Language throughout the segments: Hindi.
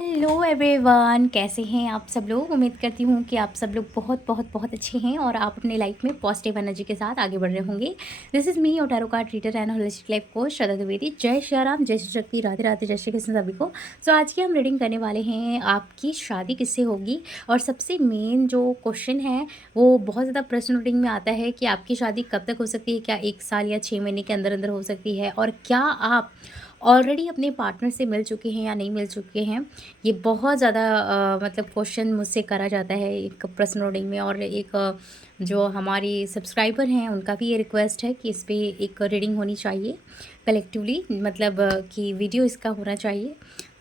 हेलो एवरीवन, कैसे हैं आप सब लोग। उम्मीद करती हूँ कि आप सब लोग बहुत बहुत बहुत अच्छे हैं और आप अपने लाइफ में पॉजिटिव एनर्जी के साथ आगे बढ़ रहे होंगे। This is me your tarot card reader and holistic life coach Shraddha Dwivedi. जय श्री राम, जय श्री शक्ति, राधे राधे, जय श्री कृष्ण सभी को। सो आज की हम रीडिंग करने वाले हैं आपकी शादी किससे होगी। और सबसे मेन जो क्वेश्चन है वो बहुत ज़्यादा प्रश्न रीडिंग में आता है कि आपकी शादी कब तक हो सकती है, क्या 1 साल या 6 महीने के अंदर अंदर हो सकती है, और क्या आप ऑलरेडी अपने पार्टनर से मिल चुके हैं या नहीं मिल चुके हैं। ये बहुत ज़्यादा मतलब क्वेश्चन मुझसे करा जाता है एक प्रश्न रीडिंग में। और एक जो हमारी सब्सक्राइबर हैं उनका भी ये रिक्वेस्ट है कि इस पे एक रीडिंग होनी चाहिए कलेक्टिवली, मतलब कि वीडियो इसका होना चाहिए।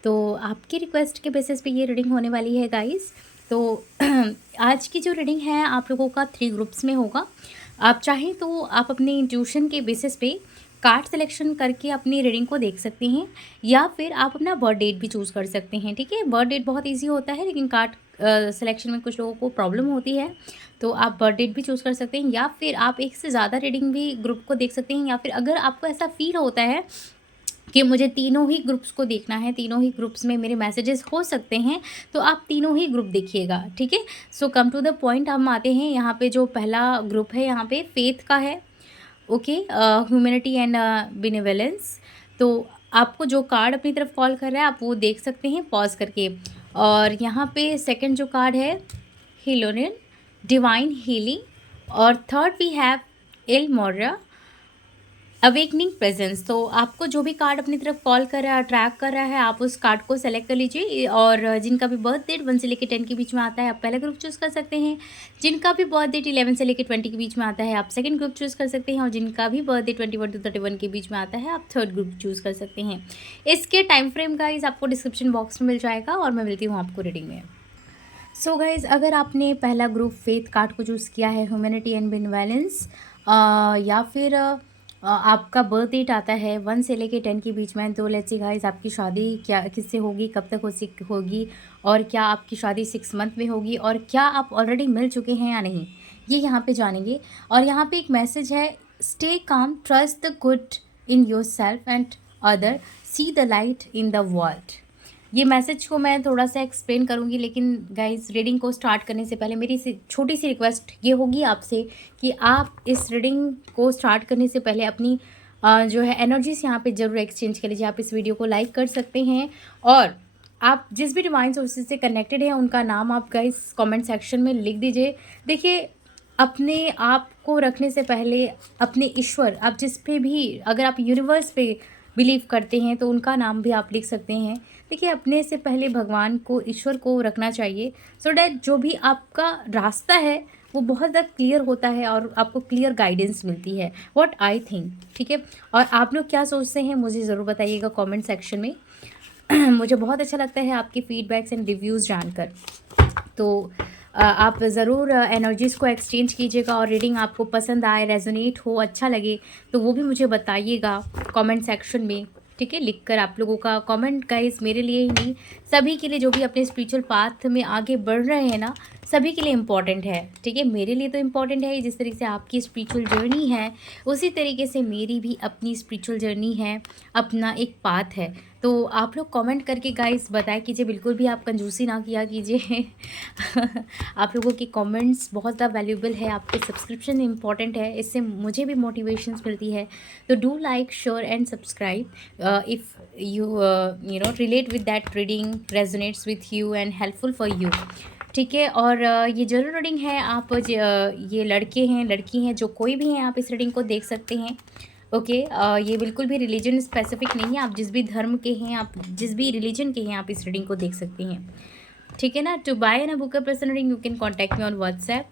तो आपकी रिक्वेस्ट के बेसिस पे ये रीडिंग होने वाली है गाइस। तो आज की जो रीडिंग है आप लोगों का 3 ग्रुप्स में होगा। आप चाहें तो आप अपने इंट्यूशन के बेसिस पे कार्ड सिलेक्शन करके अपनी रीडिंग को देख सकते हैं, या फिर आप अपना बर्थ डेट भी चूज़ कर सकते हैं। ठीक है, बर्थ डेट बहुत इजी होता है, लेकिन कार्ड सिलेक्शन में कुछ लोगों को प्रॉब्लम होती है। तो आप बर्थ डेट भी चूज़ कर सकते हैं, या फिर आप एक से ज़्यादा रीडिंग भी ग्रुप को देख सकते हैं। या फिर अगर आपको ऐसा फील होता है कि मुझे तीनों ही ग्रुप्स को देखना है, तीनों ही ग्रुप्स में मेरे मैसेजेस हो सकते हैं, तो आप तीनों ही ग्रुप देखिएगा। ठीक है, सो कम टू द पॉइंट हम आते हैं। यहाँ पे जो पहला ग्रुप है यहाँ पे फेथ का है। Okay, humanity and benevolence. तो आपको जो कार्ड अपनी तरफ कॉल कर रहा है आप वो देख सकते हैं पॉज करके। और यहाँ पे सेकंड जो कार्ड है हिलोनिन, डिवाइन हीलिंग। और third we have El Morya, awakening presence. तो आपको जो भी कार्ड अपनी तरफ कॉल कर रहा है, अट्रैक्ट कर रहा है, आप उस कार्ड को सेलेक्ट कर लीजिए। और जिनका भी बर्थ डेट 1 से लेकर 10 के बीच में आता है आप पहला ग्रुप चूज़ कर सकते हैं। जिनका भी बर्थ डेट 11 से लेकर 20 के बीच में आता है आप सेकंड ग्रुप चूज़ कर सकते हैं। और जिनका भी बर्थ डेट 21 to 31 के बीच में आता है आप थर्ड ग्रुप चूज़ कर सकते हैं। इसके टाइम फ्रेम गाइज आपको डिस्क्रिप्शन बॉक्स में मिल जाएगा और मैं मिलती हूँ आपको रीडिंग में। सो गाइज, अगर आपने पहला ग्रुप फेथ कार्ड को चूज़ किया है, ह्यूमैनिटी एंड बेनेवोलेंस, या फिर आपका बर्थ डेट आता है 1 से लेके 10 के बीच में, तो लेट्स सी गाइज आपकी शादी क्या किससे होगी, कब तक होगी, और क्या आपकी शादी 6 मंथ में होगी, और क्या आप ऑलरेडी मिल चुके हैं या नहीं, ये यहाँ पे जानेंगे। और यहाँ पे एक मैसेज है, stay calm, trust the good in your self and other, see the light in the world. ये मैसेज को मैं थोड़ा सा एक्सप्लेन करूँगी, लेकिन गाइस रीडिंग को स्टार्ट करने से पहले मेरी छोटी सी रिक्वेस्ट ये होगी आपसे कि आप इस रीडिंग को स्टार्ट करने से पहले अपनी जो है एनर्जीज यहाँ पे ज़रूर एक्सचेंज कर लीजिए। आप इस वीडियो को लाइक कर सकते हैं, और आप जिस भी डिवाइन सोर्सेज से कनेक्टेड हैं उनका नाम आप गाइस कमेंट सेक्शन में लिख दीजिए। देखिए, अपने आप को रखने से पहले अपने ईश्वर, आप जिस पे भी, अगर आप यूनिवर्स पे बिलीव करते हैं तो उनका नाम भी आप लिख सकते हैं। देखिए, अपने से पहले भगवान को, ईश्वर को रखना चाहिए, सो डैट जो भी आपका रास्ता है वो बहुत ज़्यादा क्लियर होता है और आपको क्लियर गाइडेंस मिलती है, व्हाट आई थिंक। ठीक है, और आप लोग क्या सोचते हैं मुझे ज़रूर बताइएगा कमेंट सेक्शन में। मुझे बहुत अच्छा लगता है आपके फीडबैक्स एंड रिव्यूज़ जानकर। तो आप ज़रूर एनर्जीज़ को एक्सचेंज कीजिएगा, और रीडिंग आपको पसंद आए, रेजोनेट हो, अच्छा लगे तो वो भी मुझे बताइएगा कमेंट सेक्शन में। ठीक है, लिखकर। आप लोगों का कमेंट गाइस मेरे लिए ही नहीं, सभी के लिए, जो भी अपने स्पिरिचुअल पाथ में आगे बढ़ रहे हैं ना, सभी के लिए इम्पॉर्टेंट है। ठीक है, मेरे लिए तो इम्पॉर्टेंट है ही, जिस तरीके से आपकी स्पिरिचुअल जर्नी है उसी तरीके से मेरी भी अपनी स्पिरिचुअल जर्नी है, अपना एक पाथ है। तो आप लोग कमेंट करके गाइस बताया कीजिए, बिल्कुल भी आप कंजूसी ना किया कीजिए। आप लोगों के कमेंट्स बहुत ज़्यादा वैल्यूबल है, आपके सब्सक्रिप्शन इंपॉर्टेंट है, इससे मुझे भी मोटिवेशंस मिलती है। तो do like, share and subscribe if you you know relate with that reading, resonates with you and helpful for you. ठीक है, और ये जरूर रीडिंग है। आप ये लड़के हैं, लड़की हैं, जो कोई भी हैं, आप इस रीडिंग को देख सकते हैं। ओके, ये बिल्कुल भी रिलीजन स्पेसिफिक नहीं है। आप जिस भी धर्म के हैं, आप जिस भी रिलीजन के हैं, आप इस रीडिंग को देख सकते हैं। ठीक है ना। To buy an book person reading you can contact me on WhatsApp.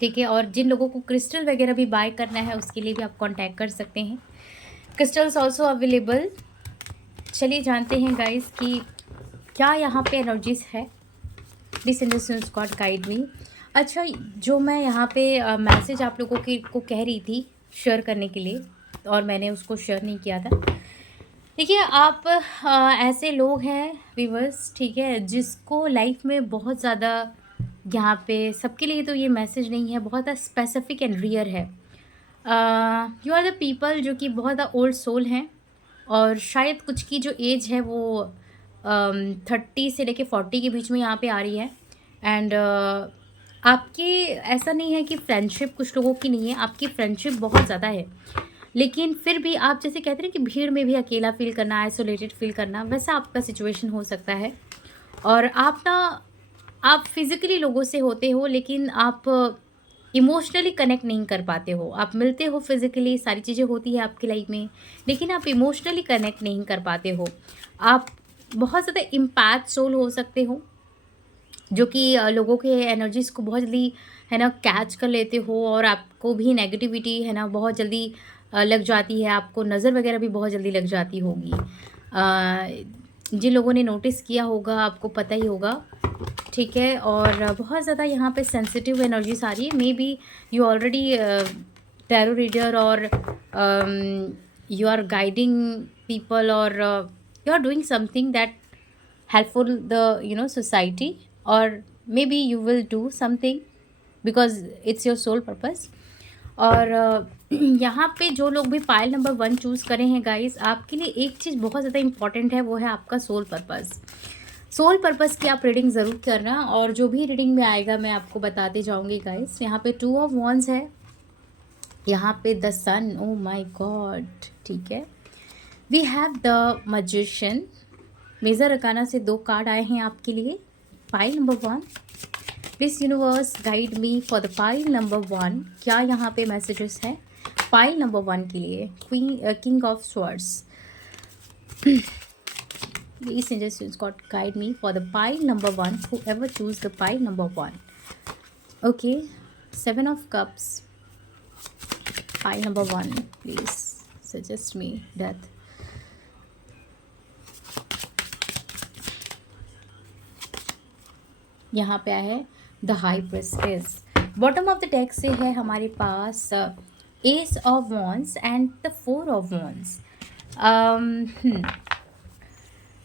ठीक है, और जिन लोगों को क्रिस्टल वगैरह भी बाय करना है उसके लिए भी आप कॉन्टैक्ट कर सकते हैं। Crystals also available. चलिए जानते हैं गाइस कि क्या यहाँ पे एनर्जीज है। Please understand God guide me. अच्छा, जो मैं यहाँ पे मैसेज आप लोगों को कह रही थी शेयर करने के लिए, और मैंने उसको शेयर नहीं किया था। देखिए, आप ऐसे लोग हैं व्यूअर्स, ठीक है, जिसको लाइफ में बहुत ज़्यादा, यहाँ पे सबके लिए तो ये मैसेज नहीं है, बहुत ज़्यादा स्पेसिफिक एंड रियर है। यू आर द पीपल जो कि बहुत ज़्यादा ओल्ड सोल हैं, और शायद कुछ की जो एज है वो 30 से लेके 40 के बीच में यहाँ पे आ रही है। एंड आपके ऐसा नहीं है कि फ्रेंडशिप कुछ लोगों की नहीं है, आपकी फ्रेंडशिप बहुत ज़्यादा है, लेकिन फिर भी आप जैसे कहते हैं कि भीड़ में भी अकेला फील करना, आइसोलेटेड फील करना, वैसा आपका सिचुएशन हो सकता है। और आप फिज़िकली लोगों से होते हो, लेकिन आप इमोशनली कनेक्ट नहीं कर पाते हो। आप मिलते हो फिज़िकली, सारी चीज़ें होती है आपकी लाइफ में, लेकिन आप इमोशनली कनेक्ट नहीं कर पाते हो। आप बहुत ज़्यादा इम्पैक्ट सोल हो सकते हो, जो कि लोगों के एनर्जीज़ को बहुत जल्दी है ना कैच कर लेते हो, और आपको भी नेगेटिविटी है ना बहुत जल्दी लग जाती है, आपको नज़र वगैरह भी बहुत जल्दी लग जाती होगी। जिन लोगों ने नोटिस किया होगा आपको पता ही होगा, ठीक है। और बहुत ज़्यादा यहाँ पे सेंसिटिव एनर्जीज आ रही है। Maybe you already tarot reader, और यू आर गाइडिंग पीपल, और you are doing something that helpful the society, or maybe you will do something because it's your soul purpose। और यहाँ पे जो लोग भी पाइल नंबर 1 चूज़ करें हैं गाइस, आपके लिए एक चीज़ बहुत ज़्यादा इंपॉर्टेंट है, वो है आपका सोल पर्पस। सोल पर्पस की आप रीडिंग ज़रूर करना, और जो भी रीडिंग में आएगा मैं आपको बताते जाऊँगी गाइस। यहाँ पे 2 ऑफ वॉन्ड्स है, यहाँ पे the sun, oh my god, ठीक है। We have the magician, major arcana से 2 कार्ड आए हैं आपके लिए। Pile number 1, please universe guide me for the pile number 1। क्या यहाँ पे मैसेजेस है पाइल नंबर 1 के लिए? King of swords, please suggestions God guide me for the pile number 1, whoever choose the pile number 1। okay, 7 of cups, pile number 1, please suggest me death। यहाँ पे है the high priestess. Bottom of the deck से है हमारे पास ace of wands and the 4 of wands.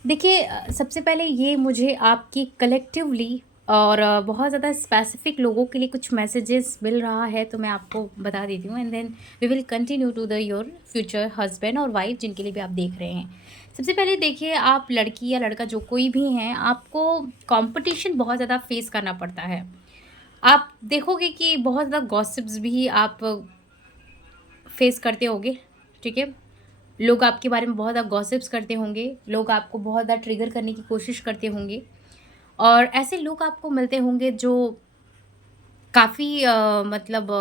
देखिए, सबसे पहले ये मुझे आपकी कलेक्टिवली और बहुत ज़्यादा स्पेसिफिक लोगों के लिए कुछ मैसेजेस मिल रहा है, तो मैं आपको बता देती हूँ, and then we will continue to the your future husband और वाइफ जिनके लिए भी आप देख रहे हैं। सबसे पहले देखिए, आप लड़की या लड़का जो कोई भी हैं, आपको कंपटीशन बहुत ज़्यादा फेस करना पड़ता है। आप देखोगे कि बहुत ज़्यादा गॉसिप्स भी आप फेस करते होंगे, ठीक है। लोग आपके बारे में बहुत ज़्यादा गॉसिप्स करते होंगे, लोग आपको बहुत ज़्यादा ट्रिगर करने की कोशिश करते होंगे, और ऐसे लोग आपको मिलते होंगे जो काफ़ी मतलब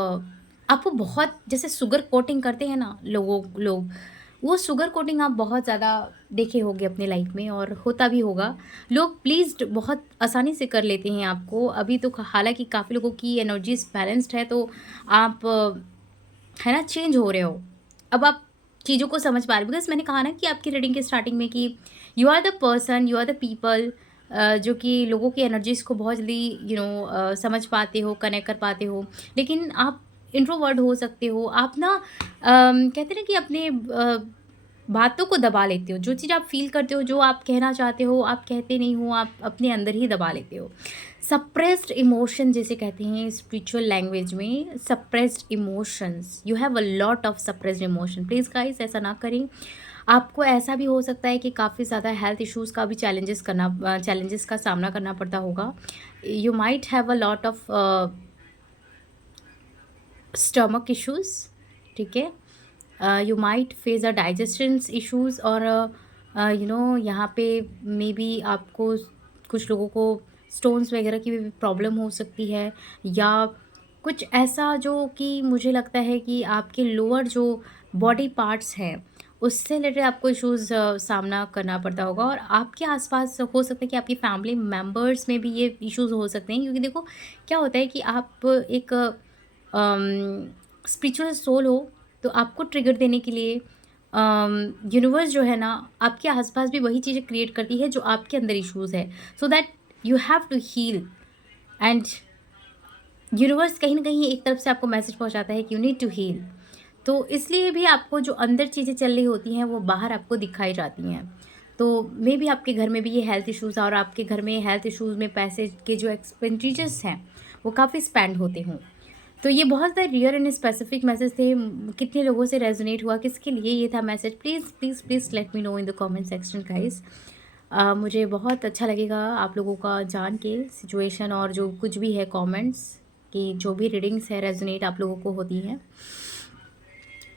आपको बहुत जैसे शुगर कोटिंग करते हैं ना लोग, वो शुगर कोटिंग आप बहुत ज़्यादा देखे होंगे अपने लाइफ में, और होता भी होगा। लोग प्लीज़्ड बहुत आसानी से कर लेते हैं आपको। अभी तो हालांकि काफ़ी लोगों की एनर्जीज बैलेंस्ड है, तो आप है ना चेंज हो रहे हो। अब आप चीज़ों को समझ पा रहे हो, बिकॉज मैंने कहा ना कि आपकी रीडिंग के स्टार्टिंग में कि you are the person, you are the people जो कि लोगों की एनर्जीज़ को बहुत जल्दी समझ पाते हो, कनेक्ट कर पाते हो। लेकिन आप इंट्रोवर्ट हो सकते हो, आप ना कहते हैं ना कि अपने बातों को दबा लेते हो। जो चीज़ आप फ़ील करते हो, जो आप कहना चाहते हो, आप कहते नहीं हो, आप अपने अंदर ही दबा लेते हो। सप्रेस्ड इमोशन जिसे कहते हैं स्पिरिचुअल लैंग्वेज में, suppressed emotions, you have a lot of suppressed emotion. Please guys ऐसा ना करें। आपको ऐसा भी हो सकता है कि काफ़ी ज़्यादा हेल्थ इश्यूज़ का भी चैलेंजेस का सामना करना पड़ता होगा। You might have a lot of stomach issues, ठीक है। You might face a digestions issues, और यहाँ पे मे बी आपको कुछ लोगों को स्टोन्स वगैरह की भी प्रॉब्लम हो सकती है, या कुछ ऐसा जो कि मुझे लगता है कि आपके लोअर जो बॉडी पार्ट्स हैं उससे रिलेटेड आपको इश्यूज़ सामना करना पड़ता होगा। और आपके आसपास हो सकता है कि आपकी फैमिली मेम्बर्स में भी ये इश्यूज़ हो सकते हैं, क्योंकि देखो क्या होता है कि आप एक स्पिरिचुअल सोल हो, तो आपको ट्रिगर देने के लिए यूनिवर्स जो है ना आपके आसपास भी वही चीज़ें क्रिएट करती है जो आपके अंदर इश्यूज़ है, so that you have to heal. And universe कहीं ना कहीं एक तरफ से आपको मैसेज पहुंचाता है कि यू नीड टू हील। तो इसलिए भी आपको जो अंदर चीज़ें चल रही होती हैं वो बाहर आपको दिखाई जाती हैं। तो मे भी आपके घर में भी ये हेल्थ इश्यूज़ और आपके घर में हेल्थ इश्यूज़ में पैसे के जो एक्सपेंडिचर्स हैं वो काफ़ी स्पेंड होते हों। तो ये बहुत ज़्यादा रियल एंड स्पेसिफिक मैसेज थे। कितने लोगों से रेजोनेट हुआ, किसके लिए ये था message, please please please let me know in the comment section guys. मुझे बहुत अच्छा लगेगा आप लोगों का जान के सिचुएशन और जो कुछ भी है कमेंट्स कि जो भी रीडिंग्स है रेजोनेट आप लोगों को होती हैं।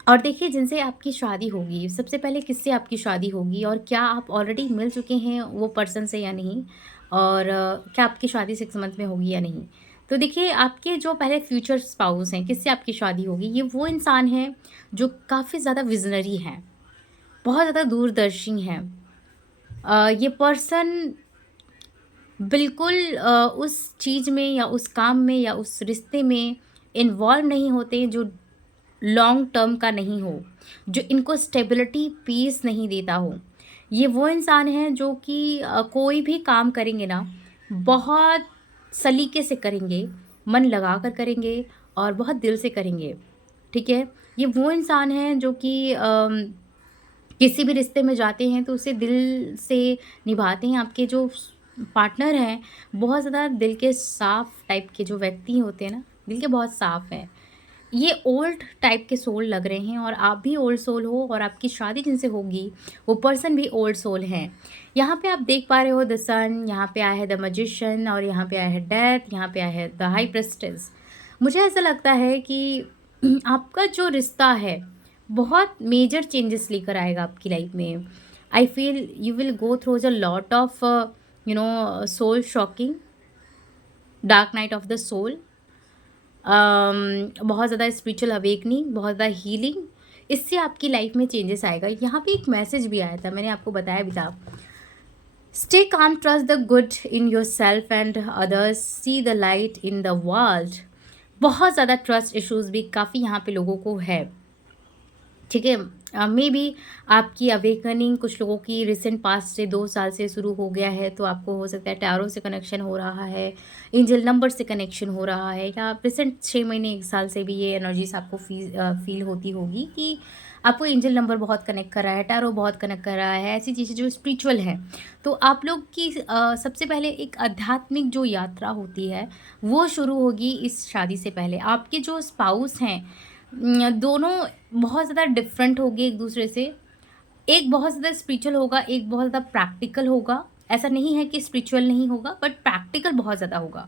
और देखिए जिनसे आपकी शादी होगी, सबसे पहले किससे आपकी शादी होगी और क्या आप ऑलरेडी मिल चुके हैं वो पर्सन से या नहीं? और क्या आपकी शादी 6 मंथ में होगी या नहीं? तो देखिए आपके जो पहले फ्यूचर स्पाउस हैं, किससे आपकी शादी होगी, ये वो इंसान हैं जो काफ़ी ज़्यादा विज़नरी हैं, बहुत ज़्यादा दूरदर्शी हैं। ये पर्सन बिल्कुल उस चीज़ में या उस काम में या उस रिश्ते में इन्वॉल्व नहीं होते जो लॉन्ग टर्म का नहीं हो, जो इनको स्टेबिलिटी, पीस नहीं देता हो। ये वो इंसान हैं जो कि कोई भी काम करेंगे ना, बहुत सलीके से करेंगे, मन लगा कर करेंगे और बहुत दिल से करेंगे, ठीक है? ये वो इंसान हैं जो कि किसी भी रिश्ते में जाते हैं तो उसे दिल से निभाते हैं। आपके जो पार्टनर हैं, बहुत ज़्यादा दिल के साफ़ टाइप के जो व्यक्ति होते हैं ना, दिल के बहुत साफ़ हैं। ये ओल्ड टाइप के सोल लग रहे हैं और आप भी ओल्ड सोल हो और आपकी शादी जिनसे होगी वो पर्सन भी ओल्ड सोल हैं। यहाँ पे आप देख पा रहे हो द सन, यहाँ पे आया है द मैजिशियन और यहाँ पे आया है डेथ, यहाँ पे आया है द हाई प्रिस्टेस। मुझे ऐसा लगता है कि आपका जो रिश्ता है बहुत मेजर चेंजेस लेकर आएगा आपकी लाइफ में। I feel you will go through a lot of soul shocking, dark night of the soul, बहुत ज़्यादा स्पिरिचुअल अवेकनिंग, बहुत ज़्यादा हीलिंग, इससे आपकी लाइफ में चेंजेस आएगा। यहाँ पे एक मैसेज भी आया था, मैंने आपको बताया भी था, stay calm, trust the good in your self and others, see the light in the world. बहुत ज़्यादा ट्रस्ट इश्यूज भी काफ़ी यहाँ पे लोगों को है, ठीक है? मे बी आपकी अवेकनिंग कुछ लोगों की रिसेंट पास्ट से 2 साल से शुरू हो गया है, तो आपको हो सकता है टैरो से कनेक्शन हो रहा है, एंजल नंबर से कनेक्शन हो रहा है, या रिसेंट 6 महीने 1 साल से भी ये एनर्जीज आपको फील होती होगी कि आपको एंजल नंबर बहुत कनेक्ट कर रहा है, टैरो बहुत कनेक्ट कर रहा है, ऐसी चीज़ें जो स्पिरिचुअल हैं। तो आप लोग की सबसे पहले एक आध्यात्मिक जो यात्रा होती है वो शुरू होगी इस शादी से पहले। आपके जो स्पाउस हैं दोनों बहुत ज़्यादा डिफरेंट होंगे एक दूसरे से। एक बहुत ज़्यादा स्पिरिचुअल होगा, एक बहुत ज़्यादा प्रैक्टिकल होगा। ऐसा नहीं है कि स्पिरिचुअल नहीं होगा, बट प्रैक्टिकल बहुत ज़्यादा होगा।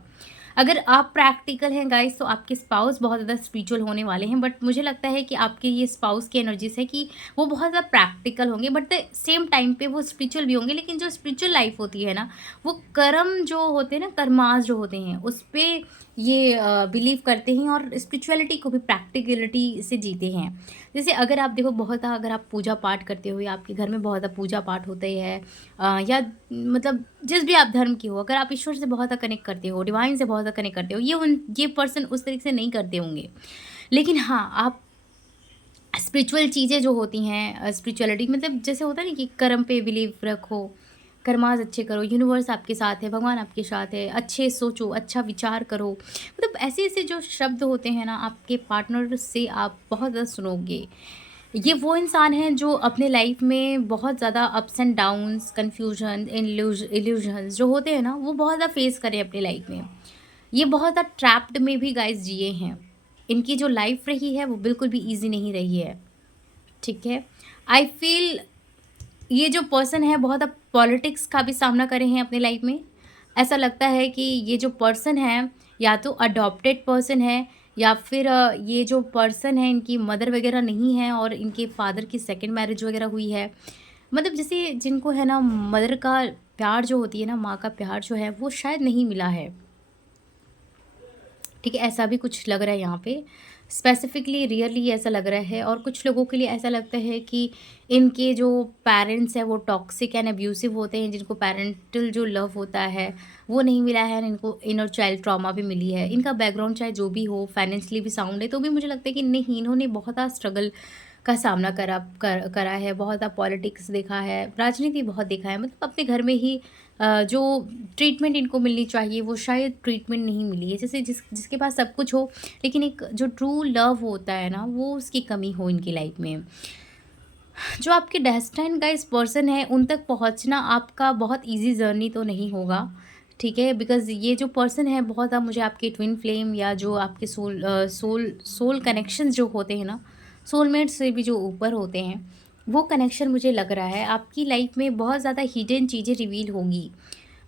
अगर आप प्रैक्टिकल हैं गाइस, तो आपके स्पाउस बहुत ज़्यादा स्पिरिचुअल होने वाले हैं, बट मुझे लगता है कि आपके ये स्पाउस की एनर्जीज है कि वो बहुत ज़्यादा प्रैक्टिकल होंगे, बट द सेम टाइम पे वो स्पिरिचुअल भी होंगे। लेकिन जो स्पिरिचुअल लाइफ होती है ना, वो कर्म जो होते हैं ना, कर्मास जो होते हैं उस पे ये बिलीव करते हैं और स्पिरिचुअलिटी को भी प्रैक्टिकलिटी से जीते हैं। जैसे अगर आप देखो, बहुत अगर आप पूजा पाठ करते हो या आपके घर में बहुत पूजा पाठ होते हैं, या मतलब जिस भी आप धर्म की हो, अगर आप ईश्वर से बहुत कनेक्ट करते हो, डिवाइन से बहुत कनेक्ट करते हो, ये पर्सन उस तरीके से नहीं करते होंगे। लेकिन हाँ, आप स्पिरिचुअल चीज़ें जो होती हैं, स्पिरिचुअलिटी मतलब जैसे होता है ना कि कर्म पे बिलीव रखो, कर्मास अच्छे करो, यूनिवर्स आपके साथ है, भगवान आपके साथ है, अच्छे सोचो, अच्छा विचार करो। मतलब ऐसे-ऐसे जो शब्द होते हैं ना, आपके पार्टनर से आप बहुत ज़्यादा सुनोगे। ये वो इंसान हैं जो अपने लाइफ में बहुत ज़्यादा ups and downs, confusion, illusions जो होते हैं ना, वो बहुत ज़्यादा फेस करें अपनी लाइफ में। ये बहुत ज़्यादा ट्रैप्ड में भी गाइस जिए हैं। इनकी जो लाइफ रही है वो बिल्कुल भी ईज़ी नहीं रही है, ठीक है? आई फ़ील ये जो पर्सन है बहुत अब पॉलिटिक्स का भी सामना करे हैं अपने लाइफ में। ऐसा लगता है कि ये जो पर्सन है या तो अडॉप्टेड पर्सन है, या फिर ये जो पर्सन है इनकी मदर वगैरह नहीं है और इनके फादर की सेकंड मैरिज वगैरह हुई है। मतलब जैसे जिनको है ना मदर का प्यार जो होती है ना, माँ का प्यार जो है वो शायद नहीं मिला है। ठीक है, ऐसा भी कुछ लग रहा है यहाँ पे। स्पेसिफिकली रियली ऐसा लग रहा है, और कुछ लोगों के लिए ऐसा लगता है कि इनके जो पेरेंट्स हैं वो टॉक्सिक एंड अब्यूसिव होते हैं, जिनको पेरेंटल जो लव होता है वो नहीं मिला है, इनको इनर चाइल्ड ट्रॉमा भी मिली है। इनका बैकग्राउंड चाहे जो भी हो, फाइनेंशियली भी साउंड है, तो भी मुझे लगता है कि नहीं, इन्होंने बहुत ज़्यादा स्ट्रगल का सामना करा है, बहुत ज़्यादा पॉलिटिक्स देखा है, राजनीति बहुत देखा है। मतलब अपने घर में ही जो ट्रीटमेंट इनको मिलनी चाहिए वो शायद ट्रीटमेंट नहीं मिली है। जैसे जिसके पास सब कुछ हो, लेकिन एक जो ट्रू लव होता है ना, वो उसकी कमी हो इनकी लाइफ में। जो आपके डेस्टिन्ड गाइस पर्सन है, उन तक पहुंचना आपका बहुत इजी जर्नी तो नहीं होगा, ठीक है? बिकॉज़ ये जो पर्सन है बहुत मुझे आपके ट्विन फ्लेम या जो आपके सोल कनेक्शंस जो होते हैं ना, सोलमेट से भी जो ऊपर होते हैं, वो कनेक्शन मुझे लग रहा है आपकी लाइफ में बहुत ज़्यादा हिडन चीज़ें रिवील होंगी।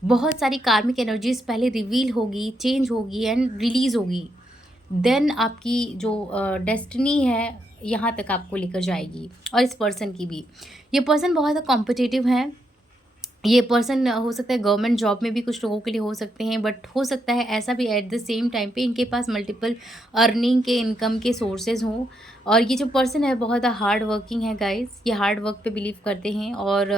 बहुत सारी कार्मिक एनर्जीज़ पहले रिवील होगी, चेंज होगी एंड रिलीज़ होगी। देन आपकी जो डेस्टिनी है यहाँ तक आपको लेकर जाएगी, और इस पर्सन की भी। ये पर्सन बहुत ज़्यादा कॉम्पिटिटिव है। ये पर्सन हो सकता है गवर्नमेंट जॉब में भी कुछ लोगों के लिए हो सकते हैं, बट हो सकता है ऐसा भी एट द सेम टाइम पे इनके पास मल्टीपल अर्निंग के, इनकम के सोर्सेज हों। और ये जो पर्सन है बहुत हार्ड वर्किंग है गाइस, ये हार्ड वर्क पे बिलीव करते हैं। और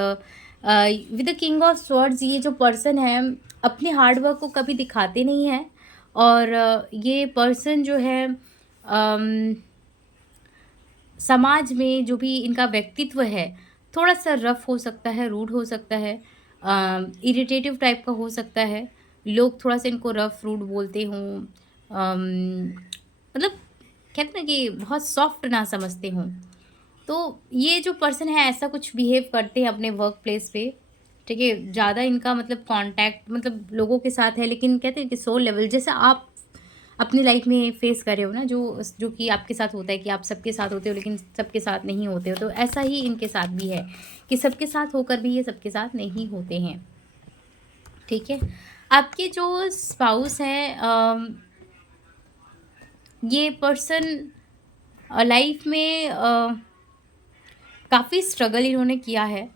with the king of swords ये जो पर्सन है अपने हार्ड वर्क को कभी दिखाते नहीं हैं। और ये पर्सन जो है समाज में जो भी इनका व्यक्तित्व है थोड़ा-सा रफ़ हो सकता है, रूड हो सकता है, इरिटेटिव टाइप का हो सकता है। लोग थोड़ा-सा इनको रफ़, रूड बोलते हों, मतलब कहते हैं ना कि बहुत सॉफ्ट ना समझते हों। तो ये जो पर्सन है ऐसा कुछ बिहेव करते हैं अपने वर्क प्लेस पे, ठीक है? ज़्यादा इनका मतलब कॉन्टैक्ट मतलब लोगों के साथ है, लेकिन कहते हैं कि सोल लेवल जैसे आप अपनी लाइफ में फेस कर रहे हो ना, जो कि आपके साथ होता है कि आप सबके साथ होते हो लेकिन सबके साथ नहीं होते हो, तो ऐसा ही इनके साथ भी है कि सबके साथ होकर भी ये सबके साथ नहीं होते हैं। ठीक है? आपके जो स्पाउस हैं ये पर्सन लाइफ में काफ़ी स्ट्रगल इन्होंने किया है।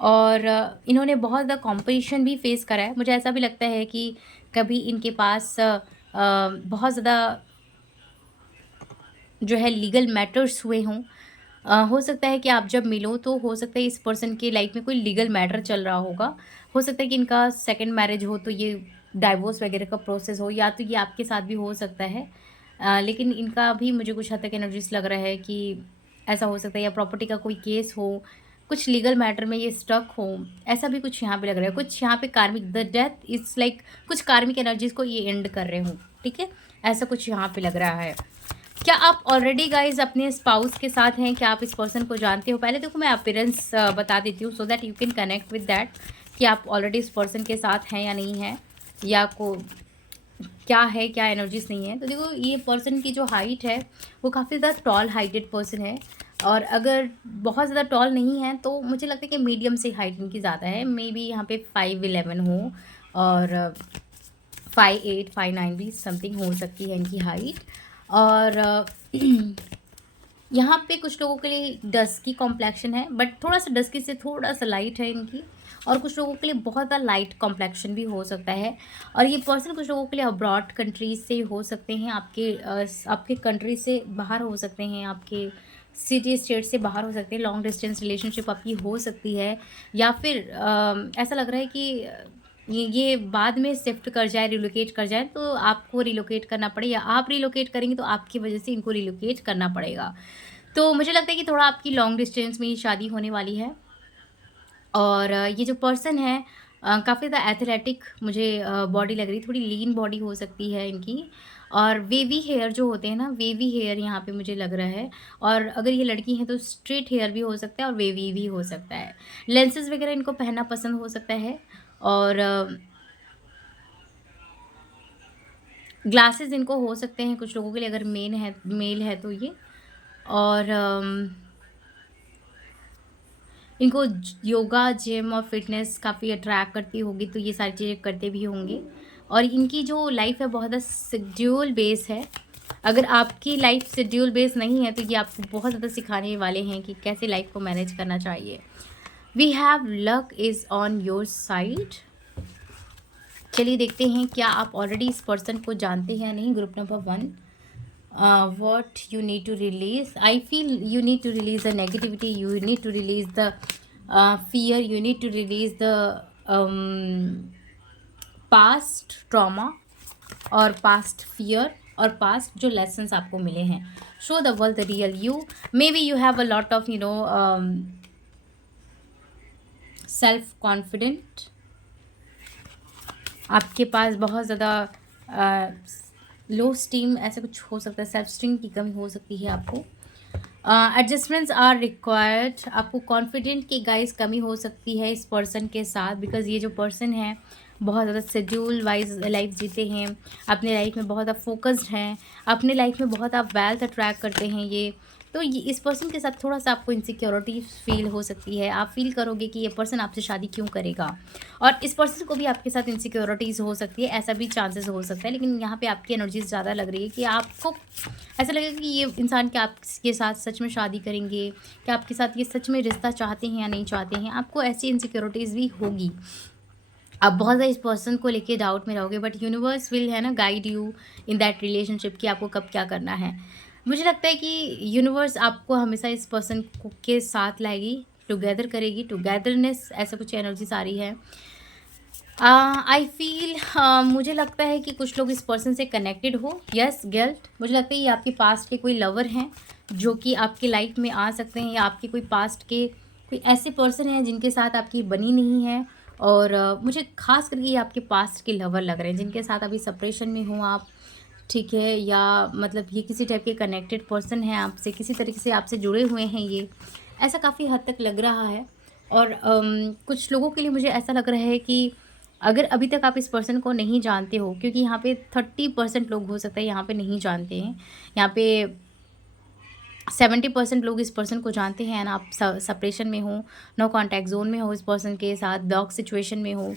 और इन्होंने बहुत ज़्यादा कॉम्पिटिशन भी फेस करा है। मुझे ऐसा भी लगता है कि कभी इनके पास बहुत ज़्यादा जो है लीगल मैटर्स हुए हों। हो सकता है कि आप जब मिलो तो हो सकता है इस पर्सन के लाइफ में कोई लीगल मैटर चल रहा होगा। हो सकता है कि इनका सेकंड मैरिज हो तो ये डाइवोर्स वगैरह का प्रोसेस हो, या तो ये आपके साथ भी हो सकता है। लेकिन इनका भी मुझे कुछ हद तक एनर्जीज़ लग रहा है कि ऐसा हो सकता है, या प्रॉपर्टी का कोई केस हो, कुछ लीगल मैटर में ये स्टक हो, ऐसा भी कुछ यहाँ पे लग रहा है। कुछ यहाँ पे कार्मिक द डेथ इज़ लाइक कुछ कार्मिक एनर्जीज़ को ये एंड कर रहे हों, ठीक है? ऐसा कुछ यहाँ पे लग रहा है। क्या आप ऑलरेडी गाइज़ अपने स्पाउस के साथ हैं? क्या आप इस पर्सन को जानते हो? पहले देखो मैं अपीयरेंस बता देती हूँ सो that you can connect with that कि आप ऑलरेडी इस पर्सन के साथ हैं या नहीं हैं, या को क्या है, क्या एनर्जीज़ नहीं है। तो देखो ये पर्सन की जो हाइट है वो काफ़ी ज़्यादा टॉल हाइटेड पर्सन है। और अगर बहुत ज़्यादा टॉल नहीं है तो मुझे लगता है कि मीडियम से हाइट इनकी ज़्यादा है। मे बी यहाँ पे 5'11" हो, और 5'8", 5'9" भी समथिंग हो सकती है इनकी हाइट। और यहाँ पे कुछ लोगों के लिए डस्की कॉम्प्लेक्शन है, बट थोड़ा-सा डस्की से थोड़ा-सा लाइट है इनकी। और कुछ लोगों के लिए बहुत ज़्यादा लाइट कॉम्प्लेक्शन भी हो सकता है। और ये पर्सन कुछ लोगों के लिए अब्रॉड कंट्रीज़ से हो सकते हैं, आपके कंट्री से बाहर हो सकते हैं, आपके सिटी स्टेट से बाहर हो सकते हैं। लॉन्ग डिस्टेंस रिलेशनशिप आपकी हो सकती है, या फिर ऐसा लग रहा है कि ये बाद में शिफ्ट कर जाए, रिलोकेट कर जाए, तो आपको रिलोकेट करना पड़े, या आप रिलोकेट करेंगे तो आपकी वजह से इनको रिलोकेट करना पड़ेगा। तो मुझे लगता है कि थोड़ा आपकी लॉन्ग डिस्टेंस में ये शादी होने वाली है। और ये जो पर्सन है काफ़ी ज़्यादा एथलेटिक मुझे बॉडी लग रही है, थोड़ी लीन बॉडी हो सकती है इनकी। और वेवी हेयर जो होते हैं ना, वेवी हेयर यहाँ पे मुझे लग रहा है। और अगर ये लड़की है तो स्ट्रेट हेयर भी हो सकता है और वेवी भी हो सकता है। लेंसेज वगैरह इनको पहनना पसंद हो सकता है। और ग्लासेस इनको हो सकते हैं कुछ लोगों के लिए, अगर मेल है तो ये। और इनको योगा, जिम और फिटनेस काफ़ी अट्रैक्ट करती होगी, तो ये सारी चीज़ें करते भी होंगे। और इनकी जो लाइफ है बहुत ज़्यादा शेड्यूल बेस है। अगर आपकी लाइफ शेड्यूल बेस नहीं है तो ये आपको बहुत ज़्यादा सिखाने वाले हैं कि कैसे लाइफ को मैनेज करना चाहिए। We have luck is on your side. चलिए देखते हैं क्या आप ऑलरेडी इस पर्सन को जानते हैं या नहीं। Group number 1, what you need to release. I feel you need to release the negativity, you need to release the fear, you need to release the past trauma और past fear और past जो lessons आपको मिले हैं. Show the world the real you. Maybe you have a lot of self confident. आपके पास बहुत ज़्यादा लो स्टीम ऐसा कुछ हो सकता है, सेल्फ स्टीम की कमी हो सकती है आपको। Adjustments are required. आपको कॉन्फिडेंट की गाइस कमी हो सकती है इस पर्सन के साथ, बिकॉज ये जो पर्सन है बहुत ज़्यादा शेड्यूल वाइज लाइफ जीते हैं, अपने लाइफ में बहुत ज़्यादा फोकस्ड हैं, अपने लाइफ में बहुत आप वेल्थ अट्रैक्ट करते हैं। ये तो ये इस पर्सन के साथ थोड़ा-सा आपको इनसिक्योरिटी फ़ील हो सकती है। आप फ़ील करोगे कि ये पर्सन आपसे शादी क्यों करेगा? और इस पर्सन को भी आपके साथ इनसिक्योरिटीज़ हो सकती है, ऐसा भी चांसेस हो सकता है। लेकिन यहाँ पे आपकी एनर्जीज़ ज़्यादा लग रही है कि आपको ऐसा लगेगा कि ये इंसान क्या आपके साथ सच में शादी करेंगे? क्या आपके साथ ये सच में रिश्ता चाहते हैं या नहीं चाहते हैं? आपको ऐसी इनसिक्योरिटीज़ भी होगी। आप बहुत ज़्यादा इस पर्सन को लेके डाउट में रहोगे, बट यूनिवर्स विल है ना guide you in that relationship कि आपको कब क्या करना है। मुझे लगता है कि यूनिवर्स आपको हमेशा इस पर्सन को के साथ लाएगी, टुगेदर करेगी, टुगेदरनेस ऐसा कुछ एनर्जीज आ रही है। आई फील मुझे लगता है कि कुछ लोग इस पर्सन से कनेक्टेड हो। यस गिल्ट, मुझे लगता है ये आपके पास्ट के कोई लवर हैं जो कि आपके लाइफ में आ सकते हैं, या आपके कोई पास्ट के कोई ऐसे पर्सन हैं जिनके साथ आपकी बनी नहीं है। और मुझे खास करके ये आपके पास्ट के लवर लग रहे हैं जिनके साथ अभी सेपरेशन में हो आप, ठीक है, या मतलब ये किसी टाइप के कनेक्टेड पर्सन हैं आपसे, किसी तरीके से आपसे जुड़े हुए हैं ये, ऐसा काफ़ी हद तक लग रहा है। और कुछ लोगों के लिए मुझे ऐसा लग रहा है कि अगर अभी तक आप इस पर्सन को नहीं जानते हो, क्योंकि यहाँ पे 30% लोग हो सकता है यहाँ पे नहीं जानते हैं, यहाँ पे 70% लोग इस पर्सन को जानते हैं, ना आप सेपरेशन में हो, नो कॉन्टैक्ट जोन में हो, इस पर्सन के साथ ब्लॉक सिचुएशन में हो,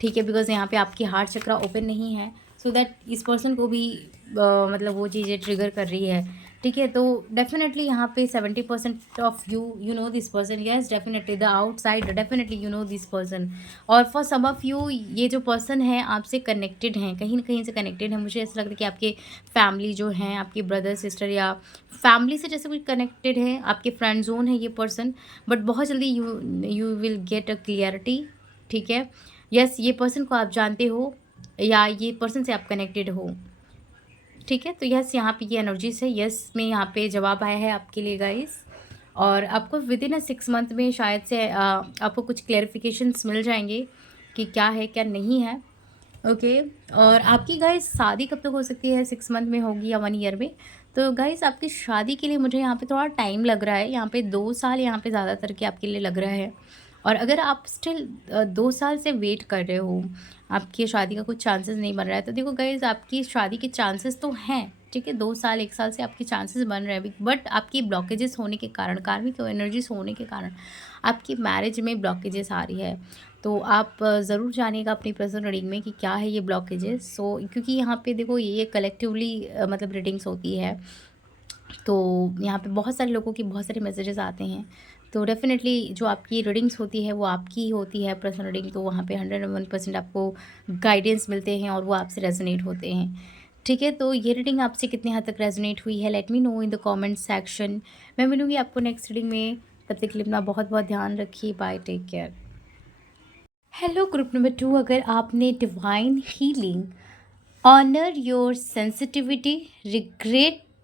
ठीक है, बिकॉज यहाँ पे आपकी हार्ट चक्रा ओपन नहीं है, सो दैट इस पर्सन को भी मतलब वो चीज़ें ट्रिगर कर रही है, ठीक है। तो डेफिनेटली यहाँ पे 70% of you know this person, yes definitely the outside definitely you know this person. और फॉर सम ऑफ यू ये जो पर्सन है आपसे कनेक्टेड हैं, कहीं ना कहीं से कनेक्टेड है। मुझे ऐसा लगता है कि आपके फैमिली जो हैं, आपके ब्रदर सिस्टर या फैमिली से जैसे कोई कनेक्टेड है, आपके फ्रेंड जोन है ये पर्सन, बट बहुत जल्दी you will get a clarity, ठीक है। यस ये पर्सन को आप जानते हो या ये पर्सन से आप कनेक्टेड हो, ठीक है। तो यस यहाँ पे ये एनर्जीज है, यस में यहाँ पे जवाब आया है आपके लिए गाइस। और आपको विद इन 6 मंथ में शायद से आपको कुछ क्लेरिफिकेशंस मिल जाएंगे कि क्या है क्या नहीं है, ओके। और आपकी गाइस शादी कब तक हो सकती है? 6 मंथ में होगी या 1 ईयर में? तो गाइस आपकी शादी के लिए मुझे यहाँ पे थोड़ा टाइम लग रहा है, यहाँ पे 2 साल यहाँ पे ज़्यादातर के आपके लिए लग रहा है। और अगर आप स्टिल 2 साल से वेट कर रहे हो, आपकी शादी का कुछ चांसेस नहीं बन रहा है, तो देखो गाइस आपकी शादी के चांसेस तो हैं, ठीक है। 2 साल 1 साल से आपके चांसेस बन रहे हैं, बट आपकी ब्लॉकेजेस होने के कारण, कार्मिक एनर्जीज होने के कारण आपकी मैरिज में ब्लॉकेजेस आ रही है। तो आप ज़रूर जानिएगा अपनी पर्सनल रीडिंग में कि क्या है ये ब्लॉकेजेस। सो क्योंकि यहाँ पे देखो ये कलेक्टिवली मतलब रीडिंग्स होती है, तो यहाँ पे बहुत सारे लोगों के बहुत सारे मैसेजेस आते हैं। तो डेफ़िनेटली जो आपकी रीडिंग्स होती है वो आपकी ही होती है पर्सनल रीडिंग, तो वहाँ पे 101% आपको गाइडेंस मिलते हैं और वो आपसे रेजोनेट होते हैं, ठीक है। तो ये रीडिंग आपसे कितने हद तक रेजोनेट हुई है, let me know in the comment section. मैं मिलूँगी आपको नेक्स्ट रीडिंग में, तब तक के लिए अपना बहुत बहुत ध्यान रखिए। Bye, take care. Hello group number 2, अगर आपने divine healing, honour your sensitivity,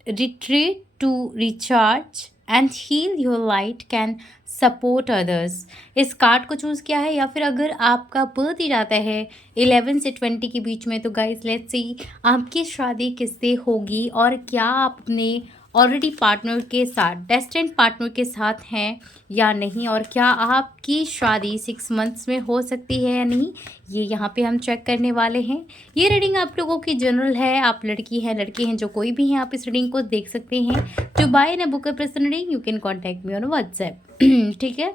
retreat to recharge and heal your light, can support others, इस कार्ड को चूज़ किया है। या फिर अगर आपका बर्थ ही जाता है 11 से 20 के बीच में, तो गाइस लेट्स सी आपकी शादी किससे होगी और क्या आप अपने ऑलरेडी पार्टनर के साथ, डेस्टिन्ड पार्टनर के साथ हैं या नहीं, और क्या आपकी शादी 6 मंथ्स में हो सकती है या नहीं, ये यहाँ पे हम चेक करने वाले हैं। ये रीडिंग आप लोगों की जनरल है, आप लड़की हैं लड़के हैं जो कोई भी हैं, आप इस रीडिंग को देख सकते हैं। To buy and book a personal reading you can contact me on WhatsApp, ठीक है।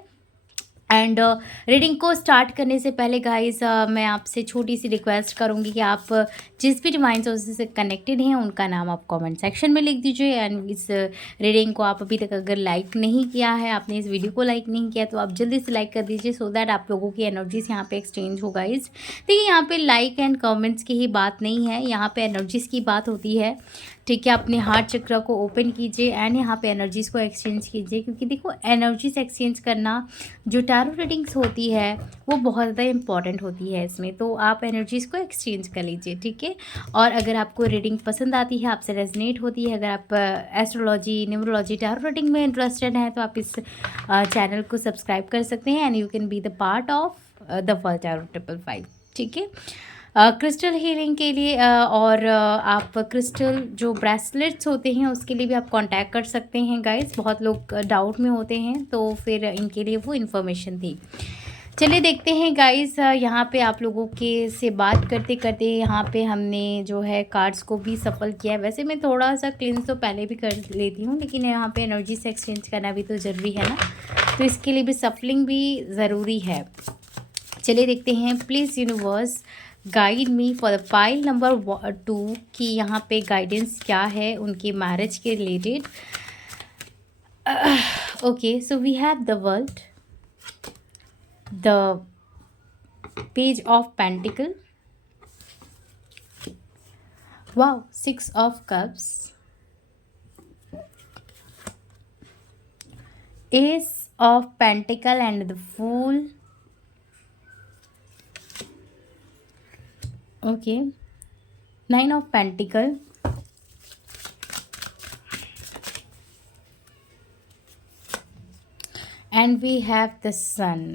एंड रीडिंग को स्टार्ट करने से पहले गाइस मैं आपसे छोटी सी रिक्वेस्ट करूंगी कि आप जिस भी डिवाइन सोर्सेज से कनेक्टेड हैं उनका नाम आप कमेंट सेक्शन में लिख दीजिए। एंड इस रीडिंग को आप अभी तक अगर लाइक नहीं किया है, आपने इस वीडियो को लाइक नहीं किया, तो आप जल्दी से लाइक कर दीजिए, सो दैट आप लोगों की एनर्जीज यहाँ पे एक्सचेंज हो गाइस। देखिए यहाँ पे लाइक एंड कमेंट्स की ही बात नहीं है, यहाँ पे एनर्जीज की बात होती है, ठीक है। अपने हार्ट चक्र को ओपन कीजिए एंड यहाँ पे एनर्जीज़ को एक्सचेंज कीजिए, क्योंकि देखो एनर्जीज एक्सचेंज करना जो टैरो रीडिंग्स होती है वो बहुत ज़्यादा इंपॉर्टेंट होती है इसमें, तो आप एनर्जीज़ को एक्सचेंज कर लीजिए, ठीक है। और अगर आपको रीडिंग पसंद आती है, आपसे रेजनेट होती है, अगर आप एस्ट्रोलॉजी, न्यूमरोलॉजी, टैरो रीडिंग में इंटरेस्टेड हैं, तो आप इस चैनल को सब्सक्राइब कर सकते हैं and you can be the part of the world tarot 555, ठीक है। क्रिस्टल हीलिंग के लिए और आप क्रिस्टल जो ब्रेसलेट्स होते हैं उसके लिए भी आप कांटेक्ट कर सकते हैं गाइस। बहुत लोग डाउट में होते हैं, तो फिर इनके लिए वो इन्फॉर्मेशन थी। चलिए देखते हैं गाइस, यहाँ पे आप लोगों के से बात करते करते यहाँ पे हमने जो है कार्ड्स को भी सफल किया है। वैसे मैं थोड़ा सा क्लींस तो पहले भी कर लेती हूँ, लेकिन यहाँ पे एनर्जी से एक्सचेंज करना भी तो ज़रूरी है ना, तो इसके लिए भी सफलिंग भी ज़रूरी है। चलिए देखते हैं, please universe guide me for the pile number 2 कि यहाँ पे गाइडेंस क्या है उनके मैरिज के related. Okay, so we have the world, the page of pentacle, wow, 6 of cups, ace of pentacle and the fool, okay, 9 of pentacle, and we have the sun.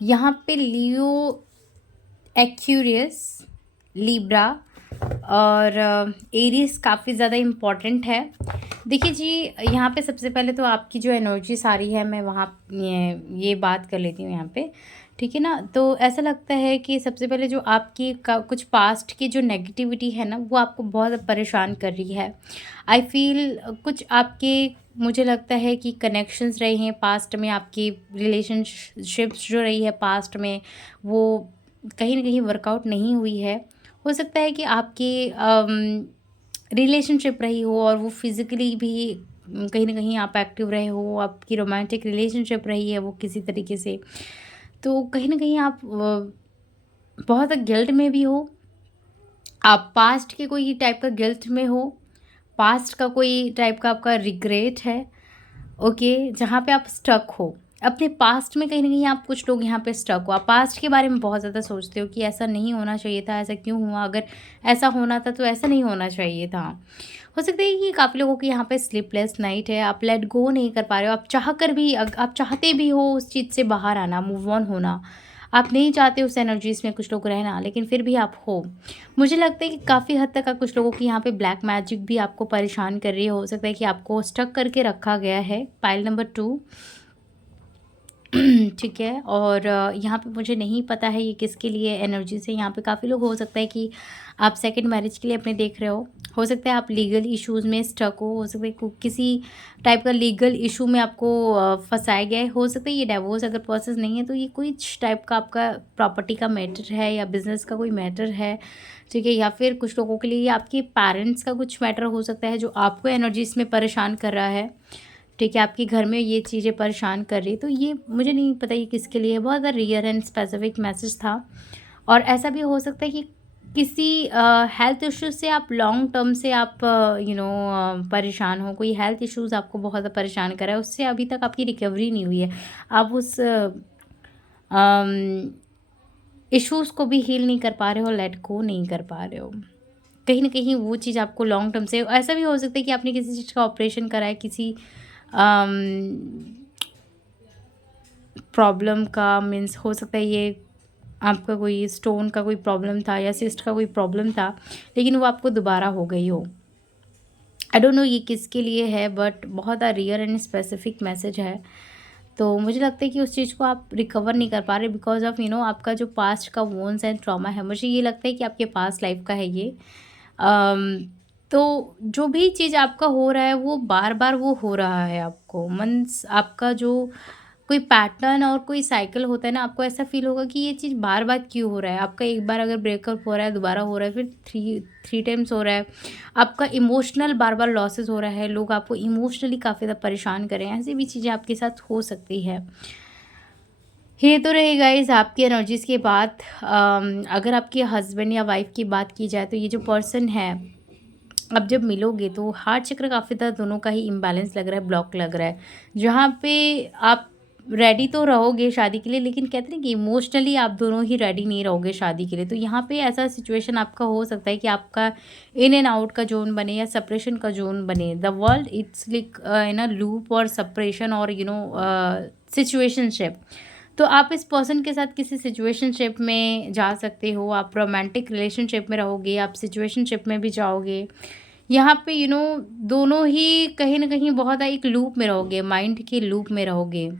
यहाँ पे लियो, एक्यूरियस, लिब्रा और एरीज काफ़ी ज़्यादा इम्पॉर्टेंट है। देखिए जी, यहाँ पे सबसे पहले तो आपकी जो एनर्जी सारी है मैं वहाँ ये बात कर लेती हूँ यहाँ पे, ठीक है ना। तो ऐसा लगता है कि सबसे पहले जो आपकी कुछ पास्ट की जो नेगेटिविटी है ना, वो आपको बहुत परेशान कर रही है। आई फील कुछ आपके, मुझे लगता है कि कनेक्शंस रहे हैं पास्ट में, आपकी रिलेशनशिप्स जो रही है पास्ट में, वो कहीं ना कहीं वर्कआउट नहीं हुई है। हो सकता है कि आपकी रिलेशनशिप रही हो और वो फिज़िकली भी कहीं ना कहीं आप एक्टिव रहे हो, आपकी रोमांटिक रिलेशनशिप रही है वो किसी तरीके से, तो कहीं ना कहीं आप बहुत गिल्ट में भी हो, आप पास्ट के कोई टाइप का गिल्ट में हो, पास्ट का कोई टाइप का आपका रिग्रेट है, ओके, जहाँ पे आप स्टक हो अपने पास्ट में। कहीं ना कहीं आप, कुछ लोग यहाँ पे स्टक हो, आप पास्ट के बारे में बहुत ज़्यादा सोचते हो कि ऐसा नहीं होना चाहिए था, ऐसा क्यों हुआ, अगर ऐसा होना था तो ऐसा नहीं होना चाहिए था। हो सकता है कि काफ़ी लोगों की यहाँ पे स्लीपलेस नाइट है, आप लेट गो नहीं कर पा रहे हो, आप चाह कर भी, आप चाहते भी हो उस चीज़ से बाहर आना, मूव ऑन होना, आप नहीं चाहते उस एनर्जीज में कुछ लोग रहना, लेकिन फिर भी आप हो। मुझे लगता है कि काफ़ी हद तक कुछ लोगों की यहाँ पे ब्लैक मैजिक भी आपको परेशान कर रही है। हो सकता है कि आपको स्टक करके रखा गया है, पाइल नंबर 2, ठीक है। और यहाँ पे मुझे नहीं पता है ये किसके लिए एनर्जी से, यहाँ पे काफ़ी लोग, हो सकता है कि आप सेकंड मैरिज के लिए अपने देख रहे हो सकता है आप लीगल इश्यूज़ में स्टक हो सकता है किसी टाइप का लीगल इशू में आपको फंसाया गया है। हो सकता है ये डाइवोर्स अगर प्रोसेस नहीं है तो ये कोई टाइप का आपका प्रॉपर्टी का मैटर है या बिजनेस का कोई मैटर है, ठीक है। या फिर कुछ लोगों के लिए आपके पेरेंट्स का कुछ मैटर हो सकता है जो आपको एनर्जीज में परेशान कर रहा है, ठीक है। आपके घर में ये चीज़ें परेशान कर रही, तो ये मुझे नहीं पता ये किसके लिए है, बहुत ज़्यादा रियल एंड स्पेसिफिक मैसेज था। और ऐसा भी हो सकता है कि किसी हेल्थ इश्यू से आप लॉन्ग टर्म से आप परेशान हो, कोई हेल्थ इश्यूज़ आपको बहुत ज़्यादा परेशान कर रहा है, उससे अभी तक आपकी रिकवरी नहीं हुई है, आप उस इश्यूज़ को भी हील नहीं कर पा रहे हो, लेट गो नहीं कर पा रहे हो। कहीं ना कहीं वो चीज़ आपको लॉन्ग टर्म से, ऐसा भी हो सकता है कि आपने किसी चीज़ का ऑपरेशन करा है, किसी प्रॉब्लम का, मीन्स हो सकता है ये आपका कोई स्टोन का कोई प्रॉब्लम था या सिस्ट का कोई प्रॉब्लम था, लेकिन वो आपको दोबारा हो गई हो। आई डोंट नो ये किसके लिए है, बट बहुत रियल एंड स्पेसिफिक मैसेज है। तो मुझे लगता है कि उस चीज़ को आप रिकवर नहीं कर पा रहे बिकॉज ऑफ आपका जो पास्ट का वोन्स एंड ट्रॉमा है, मुझे ये लगता है कि आपके पास्ट लाइफ का है ये। तो जो भी चीज़ आपका हो रहा है वो बार बार वो हो रहा है आपको, मीन्स आपका जो कोई पैटर्न और कोई साइकिल होता है ना, आपको ऐसा फील होगा कि ये चीज़ बार बार क्यों हो रहा है। आपका एक बार अगर ब्रेकअप हो रहा है, दोबारा हो रहा है, फिर थ्री टाइम्स हो रहा है। आपका इमोशनल बार बार लॉसेस हो रहा है, लोग आपको इमोशनली काफ़ी ज़्यादा परेशान कर रहे हैं, ऐसी भी चीज़ें आपके साथ हो सकती है। ये तो रही गाइस आपकी एनर्जीज़ के बाद। अगर आपके हस्बैंड या वाइफ की बात की जाए तो ये जो पर्सन है, अब जब मिलोगे तो हार्ट चक्र काफ़ी ज़्यादा दोनों का ही इम्बैलेंस लग रहा है, ब्लॉक लग रहा है, जहाँ पे आप रेडी तो रहोगे शादी के लिए, लेकिन कहते हैं कि इमोशनली आप दोनों ही रेडी नहीं रहोगे शादी के लिए। तो यहाँ पे ऐसा सिचुएशन आपका हो सकता है कि आपका इन एंड आउट का जोन बने या सेपरेशन का जोन बने। The world it's like in a loop और सेपरेशन और सिचुएशनशिप। तो आप इस पर्सन के साथ किसी सिचुएशनशिप में जा सकते हो, आप रोमांटिक रिलेशनशिप में रहोगे, आप सिचुएशनशिप में भी जाओगे। यहाँ पे दोनों ही कहीं न कहीं बहुत एक लूप में रहोगे, माइंड के लूप में रहोगे।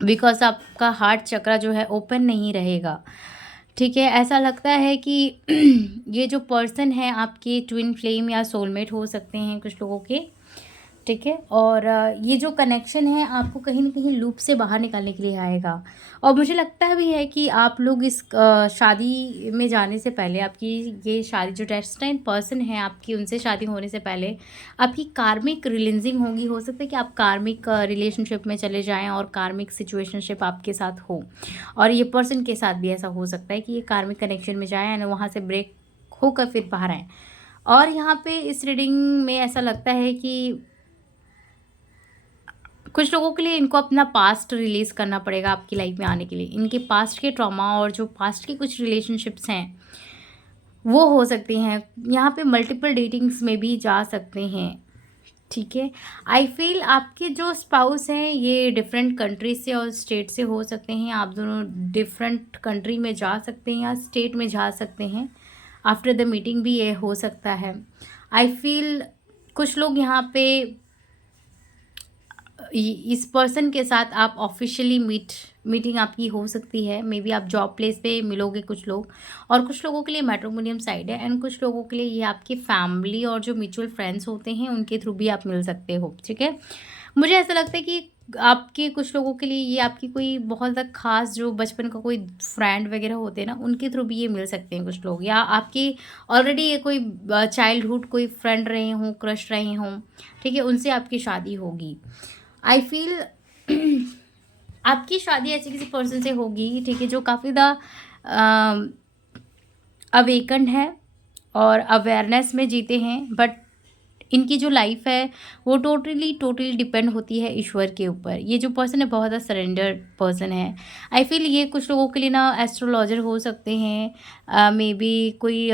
बिकॉज आपका हार्ट चक्रा जो है ओपन नहीं रहेगा। ठीक है, ऐसा लगता है कि ये जो पर्सन है आपके ट्विन फ्लेम या सोलमेट हो सकते हैं कुछ लोगों के। ठीक है, और ये जो कनेक्शन है आपको कहीं न कहीं लूप से बाहर निकालने के लिए आएगा। और मुझे लगता भी है कि आप लोग इस शादी में जाने से पहले, आपकी ये शादी जो डेस्टिन्ड पर्सन है आपकी, उनसे शादी होने से पहले आपकी कार्मिक रिलीजिंग होगी। हो सकता है कि आप कार्मिक रिलेशनशिप में चले जाएँ और कार्मिक सिचुएशनशिप आपके साथ हो, और ये पर्सन के साथ भी ऐसा हो सकता है कि ये कार्मिक कनेक्शन में जाएँ एंड वहाँ से ब्रेक होकर फिर बाहर आएँ। और यहाँ पे इस रीडिंग में ऐसा लगता है कि कुछ लोगों के लिए इनको अपना पास्ट रिलीज़ करना पड़ेगा आपकी लाइफ में आने के लिए। इनके पास्ट के ट्रॉमा और जो पास्ट की कुछ रिलेशनशिप्स हैं, वो हो सकती हैं। यहाँ पे मल्टीपल डेटिंग्स में भी जा सकते हैं। ठीक है, आई फ़ील आपके जो स्पाउस हैं ये डिफरेंट कंट्री से और स्टेट से हो सकते हैं। आप दोनों डिफरेंट कंट्री में जा सकते हैं या स्टेट में जा सकते हैं। आफ्टर द मीटिंग भी ये हो सकता है। आई फ़ील कुछ लोग यहाँ पे इस पर्सन के साथ आप ऑफिशियली मीटिंग आपकी हो सकती है। मे बी आप जॉब प्लेस पे मिलोगे कुछ लोग, और कुछ लोगों के लिए मैट्रिमोनियम साइड है एंड कुछ लोगों के लिए ये आपकी फैमिली और जो म्यूचुअल फ्रेंड्स होते हैं उनके थ्रू भी आप मिल सकते हो। ठीक है, मुझे ऐसा लगता है कि आपके कुछ लोगों के लिए ये आपकी कोई बहुत ज़्यादा खास जो बचपन का कोई फ्रेंड वगैरह होते हैं ना, उनके थ्रू भी ये मिल सकते हैं कुछ लोग, या आपकी ऑलरेडी ये कोई चाइल्डहुड कोई फ्रेंड रहे हों, क्रश रहे हों। ठीक है, उनसे आपकी शादी होगी। आई फील आपकी शादी ऐसे किसी पर्सन से होगी, ठीक है, जो काफ़ी ज़्यादा अवेकन्ड है और अवेयरनेस में जीते हैं, बट इनकी जो लाइफ है वो टोटली डिपेंड होती है ईश्वर के ऊपर। ये जो पर्सन है बहुत ज़्यादा सरेंडर पर्सन है। आई फील ये कुछ लोगों के लिए ना एस्ट्रोलॉजर हो सकते हैं, मे बी कोई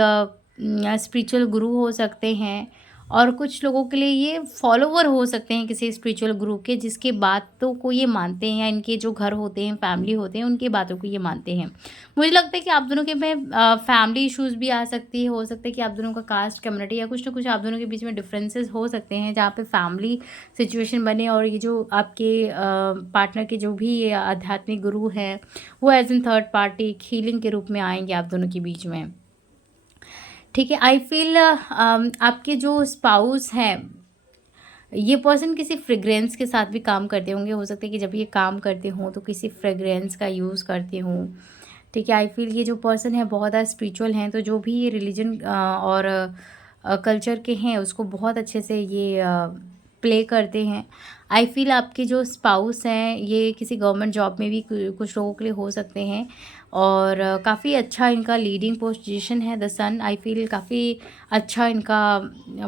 स्पिरिचुअल गुरु हो सकते हैं, और कुछ लोगों के लिए ये फॉलोवर हो सकते हैं किसी स्पिरिचुअल गुरु के, जिसके बातों को ये मानते हैं, या इनके जो घर होते हैं, फैमिली होते हैं, उनकी बातों को ये मानते हैं। मुझे लगता है कि आप दोनों के में फैमिली इश्यूज़ भी आ सकती है। हो सकता है कि आप दोनों का कास्ट, कम्युनिटी या कुछ ना कुछ आप दोनों के बीच में डिफरेंसेस हो सकते हैं, जहाँ पे फैमिली सिचुएशन बने और ये जो आपके पार्टनर के जो भी ये आध्यात्मिक गुरु हैं वो as in third party healing के रूप में आएंगे आप दोनों के बीच में। ठीक है, आई फील आपके जो स्पाउस हैं ये पर्सन किसी फ्रेग्रेंस के साथ भी काम करते होंगे। हो सकता है कि जब ये काम करते हों तो किसी फ्रेग्रेंस का यूज़ करते हों। ठीक है, आई फील ये जो पर्सन है बहुत ज़्यादा स्पिरिचुअल हैं, तो जो भी ये रिलीजन और कल्चर के हैं उसको बहुत अच्छे से ये प्ले करते हैं। आई फील आपके जो स्पाउस हैं ये किसी गवर्नमेंट जॉब में भी कुछ लोगों के लिए हो सकते हैं, और काफ़ी अच्छा इनका लीडिंग पोजीशन है। द सन, आई फील काफ़ी अच्छा इनका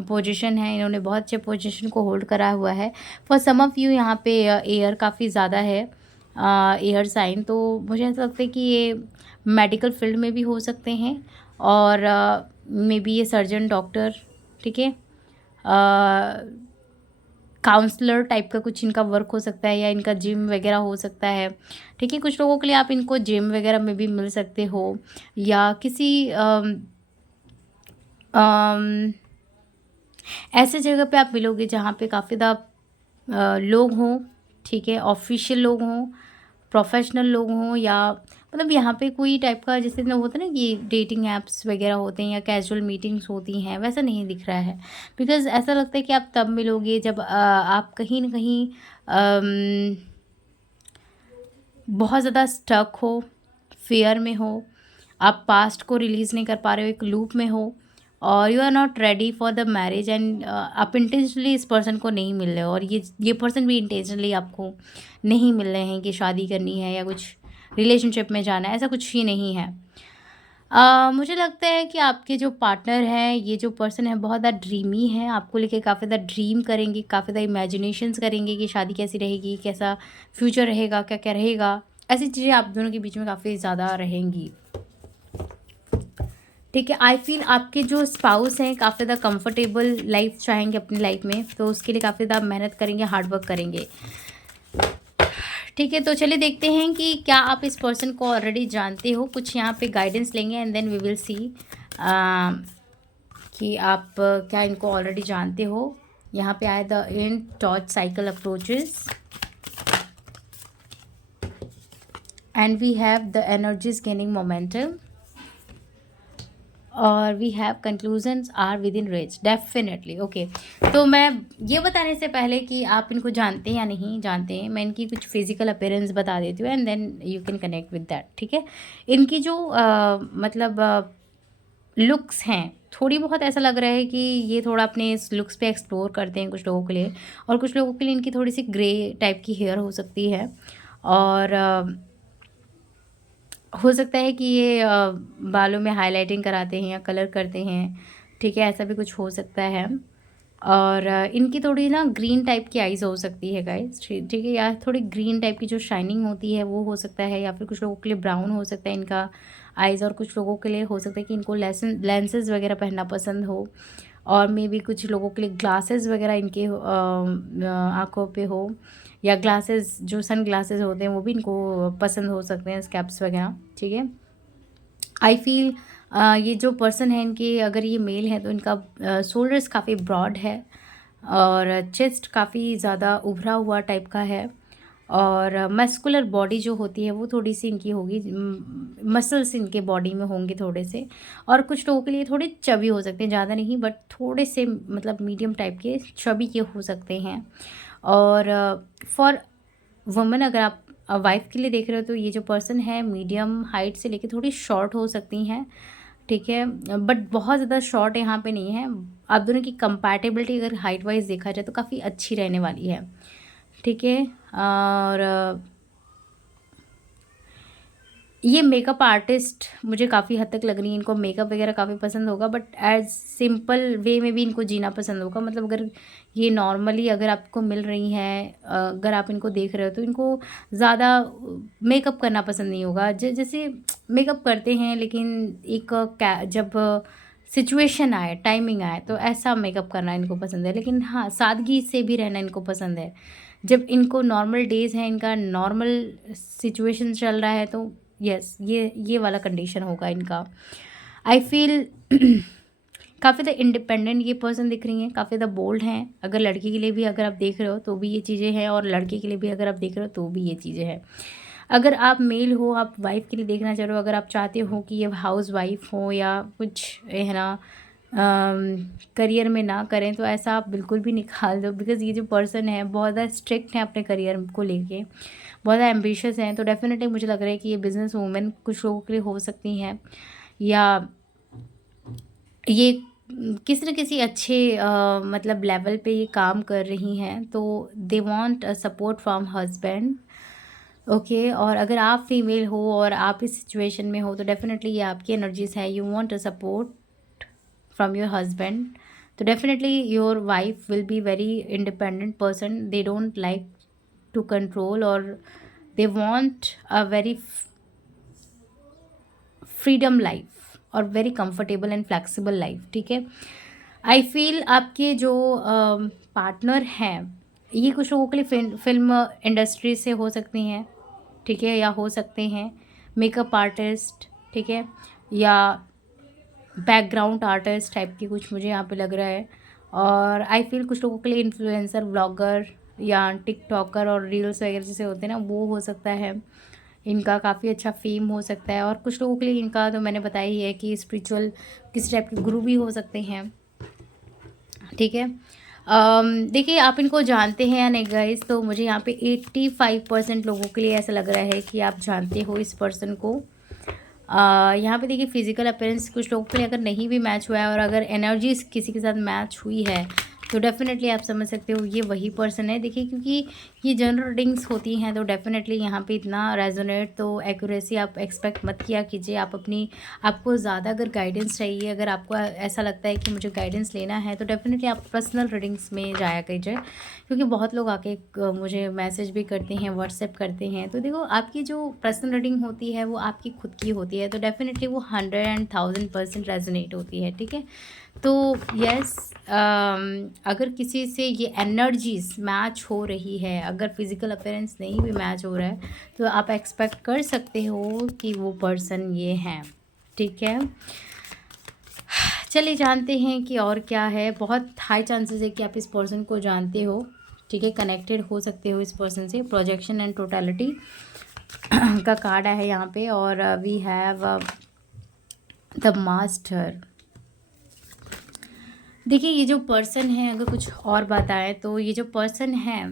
पोजीशन है, इन्होंने बहुत अच्छे पोजीशन को होल्ड करा हुआ है। फॉर सम ऑफ यू यहाँ पे एयर काफ़ी ज़्यादा है, एयर साइन, तो मुझे ऐसा लगता है कि ये मेडिकल फील्ड में भी हो सकते हैं, और मे बी ये सर्जन, डॉक्टर, ठीक है, काउंसलर टाइप का कुछ इनका वर्क हो सकता है, या इनका जिम वगैरह हो सकता है। ठीक है, कुछ लोगों के लिए आप इनको जिम वगैरह में भी मिल सकते हो, या किसी ऐसे जगह पे आप मिलोगे जहाँ पे काफ़ी ज़्यादा लोग हों। ठीक है, ऑफिशियल लोग हों, प्रोफेशनल लोग हों, या मतलब यहाँ पे कोई टाइप का जैसे ना होता है ना कि डेटिंग ऐप्स वगैरह होते हैं या कैजुअल मीटिंग्स होती हैं, वैसा नहीं दिख रहा है। बिकॉज़ ऐसा लगता है कि आप तब मिलोगे जब आप कहीं न कहीं बहुत ज़्यादा स्टक हो, फ़ियर में हो, आप पास्ट को रिलीज़ नहीं कर पा रहे हो, एक लूप में हो, और you are not ready for the marriage, and आप इंटेंशनली इस पर्सन को नहीं मिल रहे हो, और ये पर्सन भी इंटेंशनली आपको नहीं मिल रहे हैं कि शादी करनी है या कुछ रिलेशनशिप में जाना है, ऐसा कुछ ही नहीं है। मुझे लगता है कि आपके जो पार्टनर हैं, ये जो पर्सन है बहुत ज़्यादा ड्रीमी है, आपको लेके काफ़ी ज़्यादा ड्रीम करेंगे, काफ़ी ज़्यादा इमेजिनेशंस करेंगे कि शादी कैसी रहेगी, कैसा फ्यूचर रहेगा, क्या-क्या रहेगा। ऐसी चीज़ें आप दोनों के बीच में काफ़ी ज़्यादा रहेंगी। ठीक है, आई फील आपके जो स्पाउस हैं काफ़ी ज़्यादा कंफर्टेबल लाइफ चाहेंगे अपनी लाइफ में, तो उसके लिए काफ़ी ज़्यादा मेहनत करेंगे, हार्ड वर्क करेंगे। ठीक है, तो चलिए देखते हैं कि क्या आप इस पर्सन को ऑलरेडी जानते हो। कुछ यहाँ पे गाइडेंस लेंगे and then we will see कि आप क्या इनको ऑलरेडी जानते हो। यहाँ पे आए the end torch cycle approaches, and we have the energies gaining momentum, और we have conclusions are within reach definitely. Okay, तो मैं ये बताने से पहले कि आप इनको जानते हैं या नहीं जानते हैं, मैं इनकी कुछ फिजिकल अपीयरेंस बता देती हूँ and then you can connect with that, ठीक है। इनकी जो मतलब लुक्स हैं, थोड़ी बहुत ऐसा लग रहा है कि ये थोड़ा अपने इस लुक्स पे एक्सप्लोर करते हैं कुछ लोगों के लिए, और कुछ लोगों के लिए इनकी थोड़ी सी ग्रे टाइप की हेयर हो सकती है, और हो सकता है कि ये बालों में हाइलाइटिंग कराते हैं या कलर करते हैं, ठीक है, ऐसा भी कुछ हो सकता है। और इनकी थोड़ी ना ग्रीन टाइप की आइज़ हो सकती है गाइस, ठीक है, या थोड़ी ग्रीन टाइप की जो शाइनिंग होती है वो हो सकता है, या फिर कुछ लोगों के लिए ब्राउन हो सकता है इनका आइज़, और कुछ लोगों के लिए हो सकता है कि इनको लेंसेज वगैरह पहनना पसंद हो, और मे बी कुछ लोगों के लिए ग्लासेस वगैरह इनके आँखों पे हो, या ग्लासेस जो सन ग्लासेस होते हैं वो भी इनको पसंद हो सकते हैं, स्कैप्स वगैरह, ठीक है। आई फील ये जो पर्सन है इनके, अगर ये मेल है तो इनका शोल्डर्स काफ़ी ब्रॉड है, और चेस्ट काफ़ी ज़्यादा उभरा हुआ टाइप का है, और मस्कुलर बॉडी जो होती है वो थोड़ी सी इनकी होगी, मसल्स इनके बॉडी में होंगे थोड़े से, और कुछ लोगों के लिए थोड़े चबी हो सकते हैं, ज़्यादा नहीं बट थोड़े से मतलब मीडियम टाइप के चबी के हो सकते हैं। और फॉर वुमेन अगर आप वाइफ के लिए देख रहे हो तो ये जो पर्सन है मीडियम हाइट से लेके थोड़ी शॉर्ट हो सकती हैं, ठीक है, बट बहुत ज़्यादा शॉर्ट यहाँ पे नहीं है। आप दोनों की कंपैटिबिलिटी अगर हाइट वाइज देखा जाए तो काफ़ी अच्छी रहने वाली है, ठीक है। और ये मेकअप आर्टिस्ट मुझे काफ़ी हद तक लग रही है, इनको मेकअप वगैरह काफ़ी पसंद होगा, बट एज सिंपल वे में भी इनको जीना पसंद होगा। मतलब अगर ये नॉर्मली अगर आपको मिल रही हैं, अगर आप इनको देख रहे हो तो इनको ज़्यादा मेकअप करना पसंद नहीं होगा। जैसे मेकअप करते हैं लेकिन एक जब सिचुएशन आए, टाइमिंग आए, तो ऐसा मेकअप करना इनको पसंद है। लेकिन हाँ, सादगी से भी रहना इनको पसंद है। जब इनको नॉर्मल डेज़ हैं, इनका नॉर्मल सिचुएशन चल रहा है, तो यस ये वाला कंडीशन होगा इनका। आई फील काफ़ी ज़्यादा इंडिपेंडेंट ये पर्सन दिख रही हैं, काफ़ी ज़्यादा बोल्ड हैं। अगर लड़की के लिए भी अगर आप देख रहे हो तो भी ये चीज़ें हैं, और लड़के के लिए भी अगर आप देख रहे हो तो भी ये चीज़ें हैं। अगर आप मेल हो, आप वाइफ के लिए देखना चाह रहे हो, अगर आप चाहते हो कि ये हाउस वाइफ हो या कुछ है ना करियर में ना करें, तो ऐसा आप बिल्कुल भी निकाल दो, बिकॉज़ ये जो पर्सन है बहुत ज़्यादा स्ट्रिक्ट है अपने करियर को लेके, बहुत ज़्यादा एम्बिशियस हैं। तो डेफिनेटली मुझे लग रहा है कि ये बिज़नेस वूमेन कुछ लोगों के लिए हो सकती हैं, या ये किसी न किसी अच्छे मतलब लेवल पे ये काम कर रही हैं, तो they want a support from husband, okay. और अगर आप फीमेल हो और आप इस सिचुएशन में हो तो डेफिनेटली ये आपकी एनर्जीज है, you want a support from your husband. So definitely your wife will be very independent person, they don't like to control, or they want a very freedom life और very comfortable and flexible life, ठीक है। आई फील आपके जो पार्टनर हैं ये कुछ लोगों के लिए फिल्म इंडस्ट्री से हो सकती हैं, ठीक है, या हो सकते हैं मेकअप आर्टिस्ट, ठीक है, या बैकग्राउंड आर्टिस्ट टाइप की कुछ मुझे यहाँ पे लग रहा है। और आई फील कुछ लोगों के लिए इन्फ्लुएंसर, ब्लॉगर या टिकटॉकर और रील्स वगैरह जैसे होते हैं ना, वो हो सकता है, इनका काफ़ी अच्छा फेम हो सकता है। और कुछ लोगों के लिए इनका तो मैंने बताया ही है कि स्पिरिचुअल किसी टाइप के गुरु भी हो सकते हैं, ठीक है। देखिए आप इनको जानते हैं या नहीं गाइस, तो मुझे यहाँ पे 85% लोगों के लिए ऐसा लग रहा है कि आप जानते हो इस पर्सन को। यहाँ पे देखिए फिजिकल अपीयरेंस कुछ लोगों के लिए अगर नहीं भी मैच हुआ है, और अगर एनर्जीज किसी के साथ मैच हुई है तो डेफिनेटली आप समझ सकते हो ये वही पर्सन है। देखिए क्योंकि ये जनरल रीडिंग्स होती हैं तो डेफिनेटली यहाँ पे इतना रेजोनेट, तो एक्यूरेसी आप एक्सपेक्ट मत किया कीजिए। आप अपनी आपको ज़्यादा अगर गाइडेंस चाहिए, अगर आपको ऐसा लगता है कि मुझे गाइडेंस लेना है, तो डेफिनेटली आप पर्सनल रीडिंग्स में जाया कीजिए, क्योंकि बहुत लोग आके मुझे मैसेज भी करते हैं, व्हाट्सएप करते हैं। तो देखो आपकी जो पर्सनल रीडिंग होती है वो आपकी खुद की होती है, तो डेफिनेटली वो 100 and 1000% रेजोनेट होती है, ठीक है। तो यस, अगर किसी से ये एनर्जीज मैच हो रही है, अगर फिजिकल अपीयरेंस नहीं भी मैच हो रहा है, तो आप एक्सपेक्ट कर सकते हो कि वो पर्सन ये हैं, ठीक है। चलिए जानते हैं कि और क्या है। बहुत हाई चांसेस है कि आप इस पर्सन को जानते हो, ठीक है, कनेक्टेड हो सकते हो इस पर्सन से। प्रोजेक्शन एंड टोटलिटी, का कार्ड आया है यहाँ पे। और वी हैव द मास्टर। देखिए ये जो पर्सन है, अगर कुछ और बात आए तो ये जो पर्सन है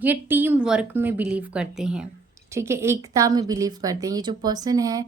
ये टीम वर्क में बिलीव करते हैं, ठीक है, एकता में बिलीव करते हैं। ये जो पर्सन है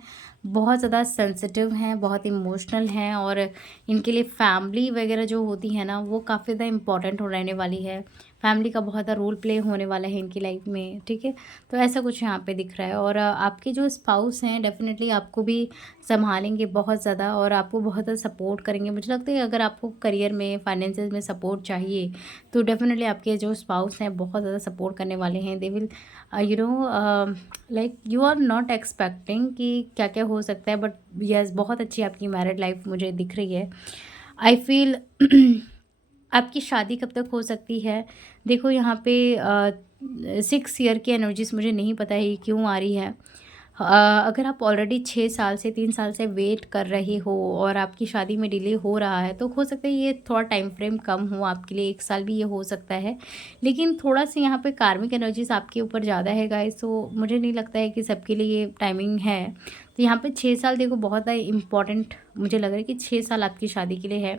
बहुत ज़्यादा सेंसिटिव हैं, बहुत इमोशनल हैं, और इनके लिए फैमिली वगैरह जो होती है ना वो काफ़ी ज़्यादा इम्पॉर्टेंट हो रहने वाली है। फैमिली का बहुत ज़्यादा रोल प्ले होने वाला है इनकी लाइफ में, ठीक है। तो ऐसा कुछ यहाँ पे दिख रहा है। और आपके जो स्पाउस हैं डेफिनेटली आपको भी संभालेंगे बहुत ज़्यादा, और आपको बहुत ज़्यादा सपोर्ट करेंगे। मुझे लगता है अगर आपको करियर में, फाइनेंसेस में सपोर्ट चाहिए तो डेफिनेटली आपके जो स्पाउस हैं बहुत ज़्यादा सपोर्ट करने वाले हैं। They will you know like you are not expecting कि क्या क्या हो सकता है, बट यस बहुत अच्छी आपकी मैरिड लाइफ मुझे दिख रही है। आई फील आपकी शादी कब तक हो सकती है। देखो यहाँ पे 6 ईयर की एनर्जीज मुझे नहीं पता है क्यों आ रही है। अगर आप ऑलरेडी 6 साल से 3 साल से वेट कर रहे हो और आपकी शादी में डिले हो रहा है तो हो सकता है ये थोड़ा टाइम फ्रेम कम हो आपके लिए, 1 साल भी ये हो सकता है। लेकिन थोड़ा सा यहाँ पे कार्मिक एनर्जीज आपके ऊपर ज़्यादा है गाइस, तो मुझे नहीं लगता है कि सबके लिए ये टाइमिंग है। तो यहाँ पे 6 साल देखो बहुत ज़्यादा इम्पॉर्टेंट मुझे लग रहा है कि 6 साल आपकी शादी के लिए है।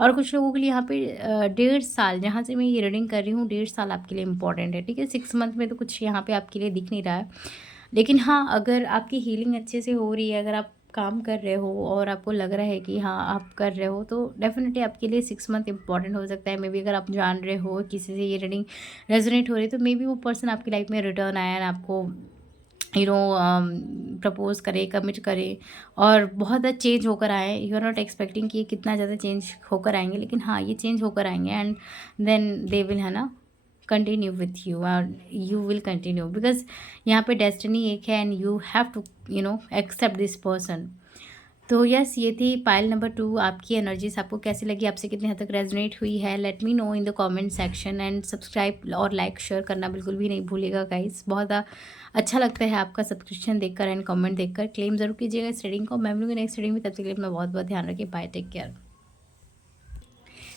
और कुछ लोगों के लिए यहाँ पे 1.5 साल, जहाँ से मैं ये रीडिंग कर रही हूँ 1.5 साल आपके लिए इम्पॉर्टेंट है, ठीक है। 6 मंथ में तो कुछ यहाँ पे आपके लिए दिख नहीं रहा है। लेकिन हाँ, अगर आपकी हीलिंग अच्छे से हो रही है, अगर आप काम कर रहे हो और आपको लग रहा है कि हाँ आप कर रहे हो, तो डेफिनेटली आपके लिए 6 मंथ इंपॉर्टेंट हो सकता है। मे बी अगर आप जान रहे हो किसी से ये रीडिंग रेजोनेट हो रही है तो मे बी वो पर्सन आपकी लाइफ में रिटर्न आया एंड आपको यू नो प्रपोज करे, कमिट करे, और बहुत ज़्यादा चेंज होकर आए। यू आर नॉट एक्सपेक्टिंग कि ये कितना ज़्यादा चेंज होकर आएंगे, लेकिन हाँ ये चेंज होकर आएंगे एंड देन दे विल, है ना, कंटिन्यू विथ यू, और यू विल कंटिन्यू बिकॉज यहाँ पे डेस्टिनी एक है and you have to accept this person. तो यस ये थी पाइल नंबर 2। आपकी एनर्जीज आपको कैसी लगी, आपसे कितने हद तक रेजोनेट हुई है, let me know in the comment section. And subscribe और लाइक शेयर करना बिल्कुल भी नहीं भूलिएगा गाइस। बहुत अच्छा लगता है आपका सब्सक्रिप्शन देखकर एंड कमेंट देखकर। क्लेम जरूर कीजिएगा इस रीडिंग को। मैं मिलूंगी नेक्स्ट रीडिंग में, तब तक के लिए अपना बहुत बहुत ध्यान रखिए। Bye, take care.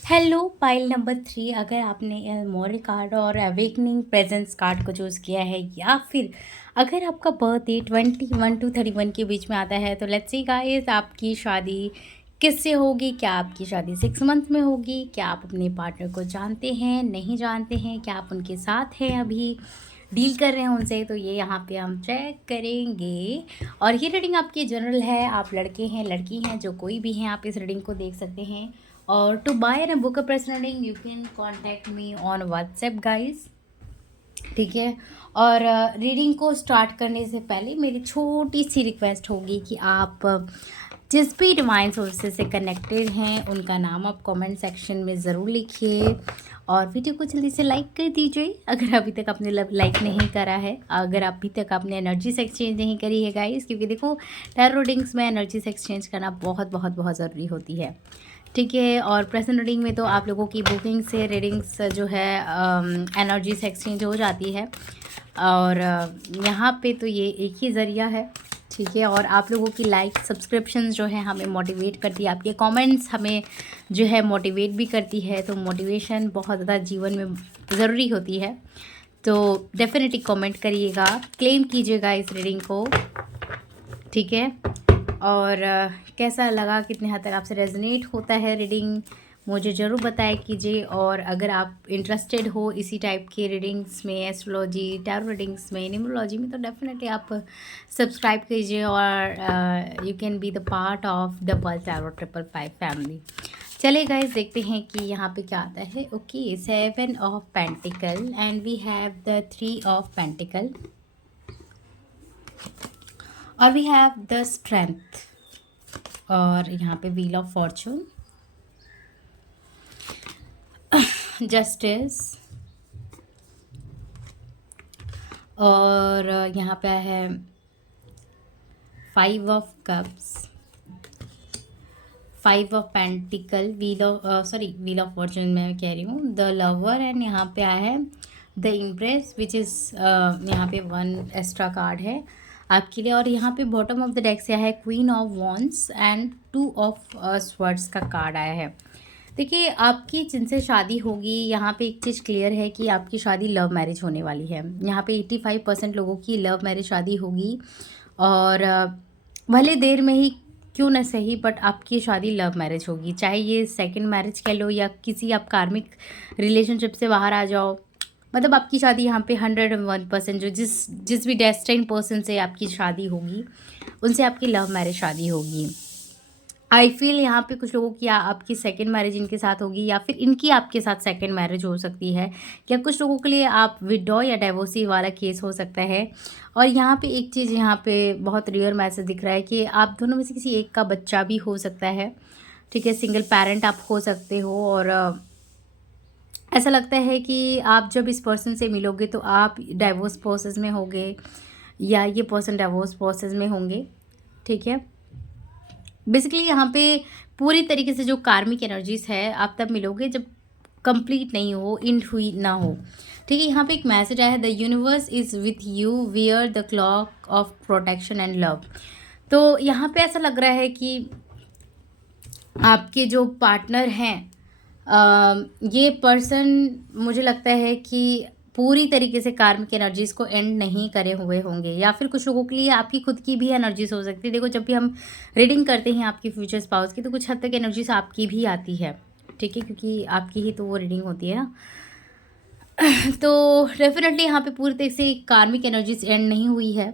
Hello, pile number 3। अगर आपने मॉरल कार्ड और अवेकनिंग प्रेजेंस कार्ड को चूज़ किया है, या फिर अगर आपका बर्थडे 21 to 31 के बीच में आता है, तो लेट्स सी गाइस आपकी शादी किससे होगी। क्या आपकी शादी 6 मंथ में होगी? क्या आप अपने पार्टनर को जानते हैं, नहीं जानते हैं? क्या आप उनके साथ हैं, अभी डील कर रहे हैं उनसे? तो ये यहाँ पे हम चेक करेंगे। और ये रीडिंग आपकी जनरल है, आप लड़के हैं, लड़की हैं, जो कोई भी हैं आप इस रीडिंग को देख सकते हैं। और to buy and book a personal reading you can contact me on WhatsApp guys, ठीक है। और रीडिंग को स्टार्ट करने से पहले मेरी छोटी सी रिक्वेस्ट होगी कि आप जिस भी डिवाइन सोर्सेज से कनेक्टेड हैं उनका नाम आप कमेंट सेक्शन में ज़रूर लिखिए, और वीडियो को जल्दी से लाइक कर दीजिए अगर अभी तक आपने लाइक नहीं करा है, अगर अभी तक आपने एनर्जी से एक्सचेंज नहीं करी है गाइस, क्योंकि देखो टैरो रीडिंग्स में एनर्जी से एक्सचेंज करना बहुत बहुत बहुत ज़रूरी होती है, ठीक है। और प्रेजेंट रीडिंग में तो आप लोगों की बुकिंग से रीडिंग्स जो है एनर्जी से एक्सचेंज हो जाती है, और यहाँ पे तो ये एक ही ज़रिया है, ठीक है। और आप लोगों की लाइक सब्सक्रिप्शन जो है हमें मोटिवेट करती है, आपके कमेंट्स हमें जो है मोटिवेट भी करती है। तो मोटिवेशन बहुत ज़्यादा जीवन में ज़रूरी होती है, तो डेफिनेटली कमेंट करिएगा, क्लेम कीजिएगा इस रीडिंग को, ठीक है। और कैसा लगा, कितने हद तक आपसे रेजोनेट होता है रीडिंग, मुझे ज़रूर बताया कीजिए। और अगर आप इंटरेस्टेड हो इसी टाइप के रीडिंग्स में, एस्ट्रोलॉजी, टैरो रीडिंग्स में, न्यूमरोलॉजी में, तो डेफिनेटली आप सब्सक्राइब कीजिए और you can be the part of the world tarot 555 family. चलिए गाइस देखते हैं कि यहाँ पे क्या आता है। Okay, 7 of pentacle and we have the 3 of pentacle, और वी हैव द स्ट्रेंथ, और यहाँ पे व्हील ऑफ फॉर्चून, जस्टिस, और यहाँ पे है 5 of cups, 5 of pentacle, wheel of Fortune मैं कह रही हूँ, द लवर, एंड यहाँ पे आया है द इम्प्रेस विच इज़ यहाँ पे 1 एक्स्ट्रा कार्ड है आपके लिए। और यहाँ पे बॉटम ऑफ द डेक से आया है queen of wands and 2 of swords का कार्ड आया है। देखिए, आपकी जिनसे शादी होगी, यहाँ पे एक चीज़ क्लियर है कि आपकी शादी लव मैरिज होने वाली है। यहाँ पे 85% लोगों की लव मैरिज शादी होगी और भले देर में ही क्यों ना सही, बट आपकी शादी लव मैरिज होगी। चाहे ये सेकंड मैरिज कह लो या किसी आप कार्मिक रिलेशनशिप से बाहर आ जाओ, मतलब आपकी शादी यहाँ पे 101% जो जिस जिस भी डेस्टिन्ड पर्सन से आपकी शादी होगी, उनसे आपकी लव मैरिज शादी होगी। आई फील यहाँ पे कुछ लोगों की आपकी सेकंड मैरिज इनके साथ होगी या फिर इनकी आपके साथ सेकंड मैरिज हो सकती है, या कुछ लोगों के लिए आप विडो या डाइवोर्सी वाला केस हो सकता है। और यहाँ पे एक चीज़ यहाँ पे बहुत रियल मैसेज दिख रहा है कि आप दोनों में से किसी एक का बच्चा भी हो सकता है। ठीक है, सिंगल पेरेंट आप हो सकते हो। और ऐसा लगता है कि आप जब इस पर्सन से मिलोगे तो आप डाइवोर्स प्रोसेस में होंगे या ये पर्सन डाइवोर्स प्रोसेस में होंगे। ठीक है, बेसिकली यहाँ पे पूरी तरीके से जो कार्मिक एनर्जीज है आप तब मिलोगे जब कंप्लीट नहीं हो, इंड हुई ना हो। ठीक है, यहाँ पे एक मैसेज आया है, the universe is with you, wear the clock of protection and love. तो यहाँ पे ऐसा लग रहा है कि आपके जो पार्टनर हैं, ये पर्सन मुझे लगता है कि पूरी तरीके से कार्मिक एनर्जीज को एंड नहीं करे हुए होंगे, या फिर कुछ लोगों के लिए आपकी खुद की भी एनर्जीज हो सकती है। देखो, जब भी हम रीडिंग करते हैं आपकी फ्यूचर स्पाउस की, तो कुछ हद तक एनर्जीज आपकी भी आती है। ठीक है, क्योंकि आपकी ही तो वो रीडिंग होती है ना। तो डेफिनेटली यहाँ पे पूरी तरह से कार्मिक एनर्जीज एंड नहीं हुई है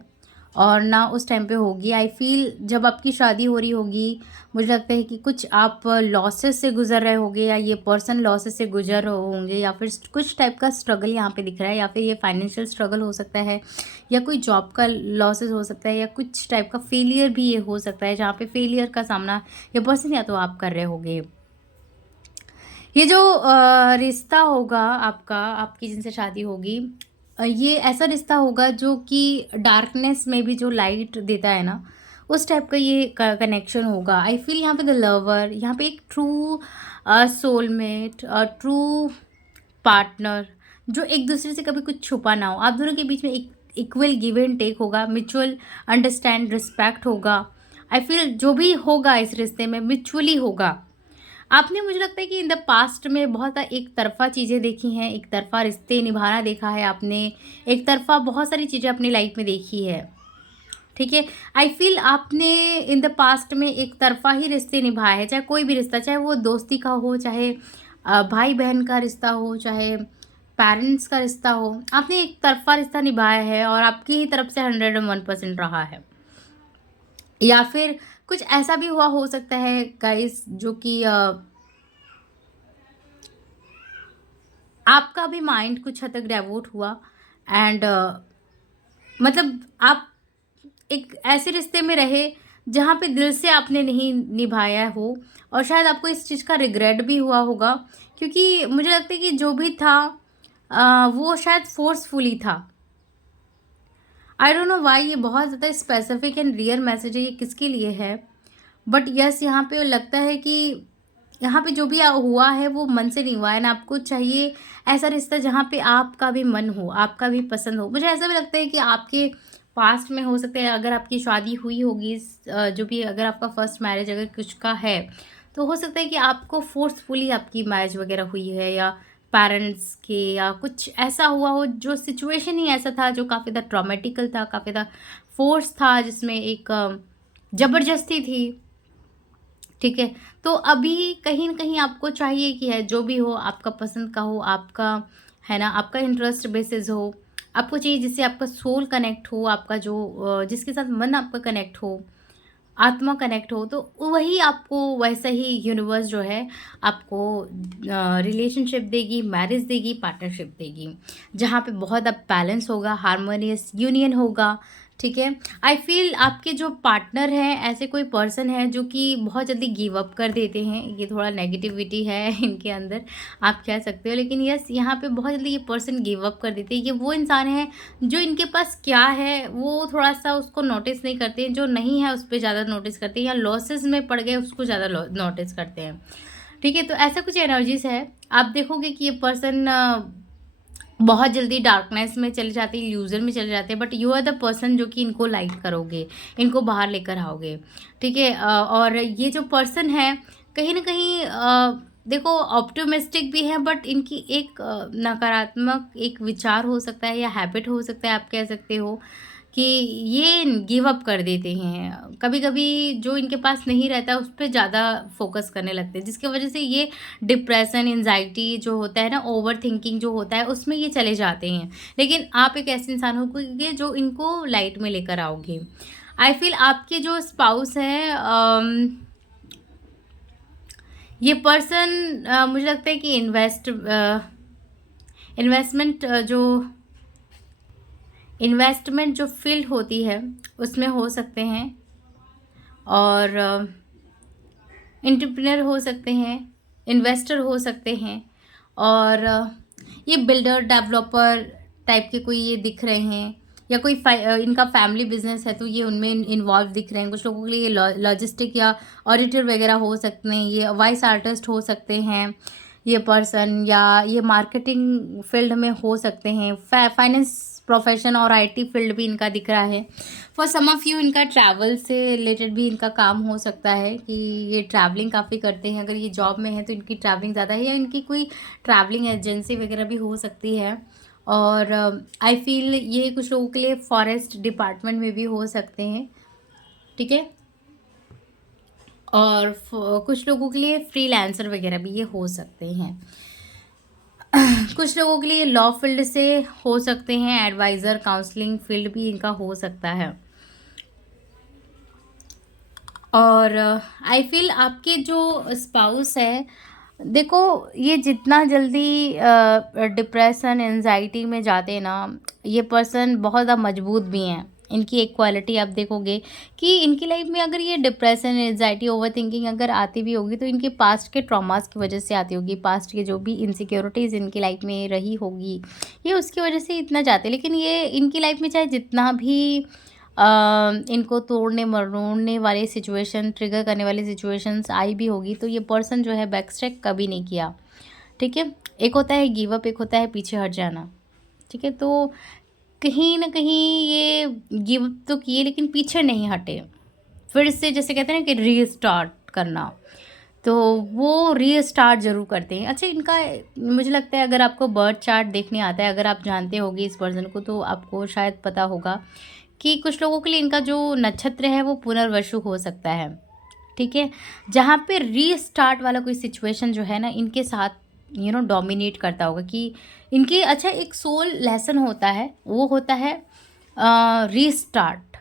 और ना उस टाइम पे होगी। आई फील जब आपकी शादी हो रही होगी, मुझे लगता है कि कुछ आप लॉसेस से गुजर रहे होंगे या ये पर्सन लॉसेस से गुजर रहे होंगे, या फिर कुछ टाइप का स्ट्रगल यहाँ पे दिख रहा है, या फिर ये फाइनेंशियल स्ट्रगल हो सकता है, या कोई जॉब का लॉसेस हो सकता है, या कुछ टाइप का फेलियर भी ये हो सकता है, जहाँ पे फेलियर का सामना ये पर्सन या तो आप कर रहे होंगे। ये जो रिश्ता होगा आपका, आपकी जिनसे शादी होगी, ये ऐसा रिश्ता होगा जो कि डार्कनेस में भी जो लाइट देता है ना, उस टाइप का ये कनेक्शन होगा। आई फील यहाँ पे द लवर, यहाँ पे एक ट्रू सोलमेट, ट्रू पार्टनर जो एक दूसरे से कभी कुछ छुपा ना हो। आप दोनों के बीच में एक इक्वल गिव एंड टेक होगा, म्यूचुअल अंडरस्टैंड रिस्पेक्ट होगा। आई फील जो भी होगा इस रिश्ते में म्यूचुअली होगा। आपने, मुझे लगता है कि इन द पास्ट में बहुत एक तरफ़ा चीज़ें देखी हैं, एक तरफ़ा रिश्ते निभाना देखा है आपने, एक तरफ़ा बहुत सारी चीज़ें अपनी लाइफ में देखी है। ठीक है, आई फील आपने इन द पास्ट में एक तरफ़ा ही रिश्ते निभाए हैं, चाहे कोई भी रिश्ता, चाहे वो दोस्ती का हो, चाहे भाई बहन का रिश्ता हो, चाहे पेरेंट्स का रिश्ता हो, आपने एक तरफ़ा रिश्ता निभाया है और आपकी ही तरफ से 101% रहा है। या फिर कुछ ऐसा भी हुआ हो सकता है गाइस, जो कि आपका भी माइंड कुछ हद तक डाइवर्ट हुआ एंड मतलब आप एक ऐसे रिश्ते में रहे जहाँ पे दिल से आपने नहीं निभाया हो, और शायद आपको इस चीज़ का रिग्रेट भी हुआ होगा, क्योंकि मुझे लगता है कि जो भी था वो शायद फोर्सफुली था। आई डोंट नो वाई ये बहुत ज़्यादा स्पेसिफिक एंड रियल मैसेज है, ये किसके लिए है, बट यस यहाँ पे लगता है कि यहाँ पे जो भी हुआ है वो मन से नहीं हुआ है ना। आपको चाहिए ऐसा रिश्ता जहाँ पे आपका भी मन हो, आपका भी पसंद हो। मुझे ऐसा भी लगता है कि आपके पास्ट में हो सकता है, अगर आपकी शादी हुई होगी, जो भी अगर आपका फर्स्ट मैरिज अगर कुछ का है, तो हो सकता है कि आपको फोर्सफुली आपकी मैरिज वगैरह हुई है, या पेरेंट्स के, या कुछ ऐसा हुआ हो जो सिचुएशन ही ऐसा था जो काफ़ी ज़्यादा ट्रॉमेटिकल था, काफ़ी ज़्यादा फोर्स था, जिसमें एक ज़बरदस्ती थी। ठीक है, तो अभी कहीं न कहीं आपको चाहिए कि है जो भी हो, आपका पसंद का हो, आपका है ना, आपका इंटरेस्ट बेसिस हो। आपको चाहिए जिससे आपका सोल कनेक्ट हो, आपका जो जिसके साथ मन आपका कनेक्ट हो, आत्मा कनेक्ट हो, तो वही आपको वैसा ही यूनिवर्स जो है आपको रिलेशनशिप देगी, मैरिज देगी, पार्टनरशिप देगी, जहाँ पे बहुत अब बैलेंस होगा, हार्मोनियस यूनियन होगा। ठीक है, आई फील आपके जो पार्टनर हैं, ऐसे कोई पर्सन है जो कि बहुत जल्दी गिव अप कर देते हैं, ये थोड़ा नेगेटिविटी है इनके अंदर, आप कह सकते हो। लेकिन यस, यहाँ पे बहुत जल्दी ये पर्सन गिव अप कर देते हैं। ये वो इंसान है जो इनके पास क्या है वो थोड़ा सा उसको नोटिस नहीं करते हैं, जो नहीं है उस पर ज़्यादा नोटिस करते हैं, या लॉसेस में पड़ गए उसको ज़्यादा नोटिस करते हैं। ठीक है, तो ऐसा कुछ एनर्जीज है। आप देखोगे कि ये पर्सन बहुत जल्दी डार्कनेस में चले जाते हैं, इल्यूजन में चले जाते हैं, but you are the person जो कि इनको लाइट करोगे, इनको बाहर लेकर आओगे। ठीक है, और ये जो पर्सन है कहीं ना कहीं देखो ऑप्टिमिस्टिक भी है, बट इनकी एक नकारात्मक एक विचार हो सकता है या हैबिट हो सकता है, आप कह सकते हो कि ये गिव अप कर देते हैं। कभी-कभी जो इनके पास नहीं रहता है उस पे ज़्यादा फ़ोकस करने लगते हैं, जिसकी वज़ह से ये डिप्रेशन, एंग्ज़ायटी जो होता है ना, ओवरथिंकिंग जो होता है उसमें ये चले जाते हैं। लेकिन आप एक ऐसे इंसान होगे जो इनको लाइट में लेकर आओगे। आई फ़ील आपके जो स्पाउस हैं, ये पर्सन मुझे लगता है कि इन्वेस्टमेंट जो फ़ील्ड होती है उसमें हो सकते हैं, और एंटरप्रेन्योर हो सकते हैं, इन्वेस्टर हो सकते हैं, और ये बिल्डर, डेवलपर टाइप के कोई ये दिख रहे हैं, या कोई इनका फैमिली बिजनेस है तो ये उनमें इन्वॉल्व दिख रहे हैं। कुछ लोगों के लिए ये लॉजिस्टिक या ऑडिटर वगैरह हो सकते हैं, ये वॉइस आर्टिस्ट हो सकते हैं ये पर्सन, या ये मार्केटिंग फील्ड में हो सकते हैं, फाइनेंस प्रोफेशन और आईटी फील्ड भी इनका दिख रहा है। फॉर सम ऑफ यू इनका ट्रैवल से रिलेटेड भी इनका काम हो सकता है कि ये ट्रैवलिंग काफ़ी करते हैं। अगर ये जॉब में है तो इनकी ट्रैवलिंग ज़्यादा है, या इनकी कोई ट्रैवलिंग एजेंसी वगैरह भी हो सकती है। और आई फील ये कुछ लोगों के लिए फॉरेस्ट डिपार्टमेंट में भी हो सकते हैं, ठीक है। और कुछ लोगों के लिए फ्रीलांसर वगैरह भी ये हो सकते हैं। कुछ लोगों के लिए लॉ फील्ड से हो सकते हैं, एडवाइज़र, काउंसलिंग फील्ड भी इनका हो सकता है। और आई फील आपके जो स्पाउस है, देखो ये जितना जल्दी डिप्रेशन, एंजाइटी में जाते हैं ना, ये पर्सन बहुत ज़्यादा मजबूत भी हैं। इनकी एक क्वालिटी आप देखोगे कि इनकी लाइफ में अगर ये डिप्रेशन, एंजाइटी, ओवरथिंकिंग अगर आती भी होगी तो इनके पास्ट के ट्रॉमास की वजह से आती होगी। पास्ट के जो भी इनसिक्योरिटीज़ इनकी लाइफ में रही होगी, ये उसकी वजह से इतना जाते हैं। लेकिन ये इनकी लाइफ में चाहे जितना भी इनको तोड़ने मरोड़ने वाली सिचुएशन, ट्रिगर करने वाली सिचुएशंस आई भी होगी, तो ये पर्सन जो है बैकस्ट्रैक कभी नहीं किया, ठीक है। एक होता है गिव अप, एक होता है पीछे हट जाना, ठीक है। तो कहीं न कहीं ये गिव अप तो किए लेकिन पीछे नहीं हटे। फिर से जैसे कहते हैं ना कि रीस्टार्ट करना, तो वो रीस्टार्ट ज़रूर करते हैं। अच्छा, इनका मुझे लगता है अगर आपको बर्थ चार्ट देखने आता है, अगर आप जानते होंगे इस पर्सन को, तो आपको शायद पता होगा कि कुछ लोगों के लिए इनका जो नक्षत्र है वो पुनर्वसु हो सकता है, ठीक है। जहाँ पे रीस्टार्ट वाला कोई सिचुएशन जो है ना इनके साथ डोमिनेट करता होगा कि इनकी, अच्छा एक सोल लेसन होता है, वो होता है रीस्टार्ट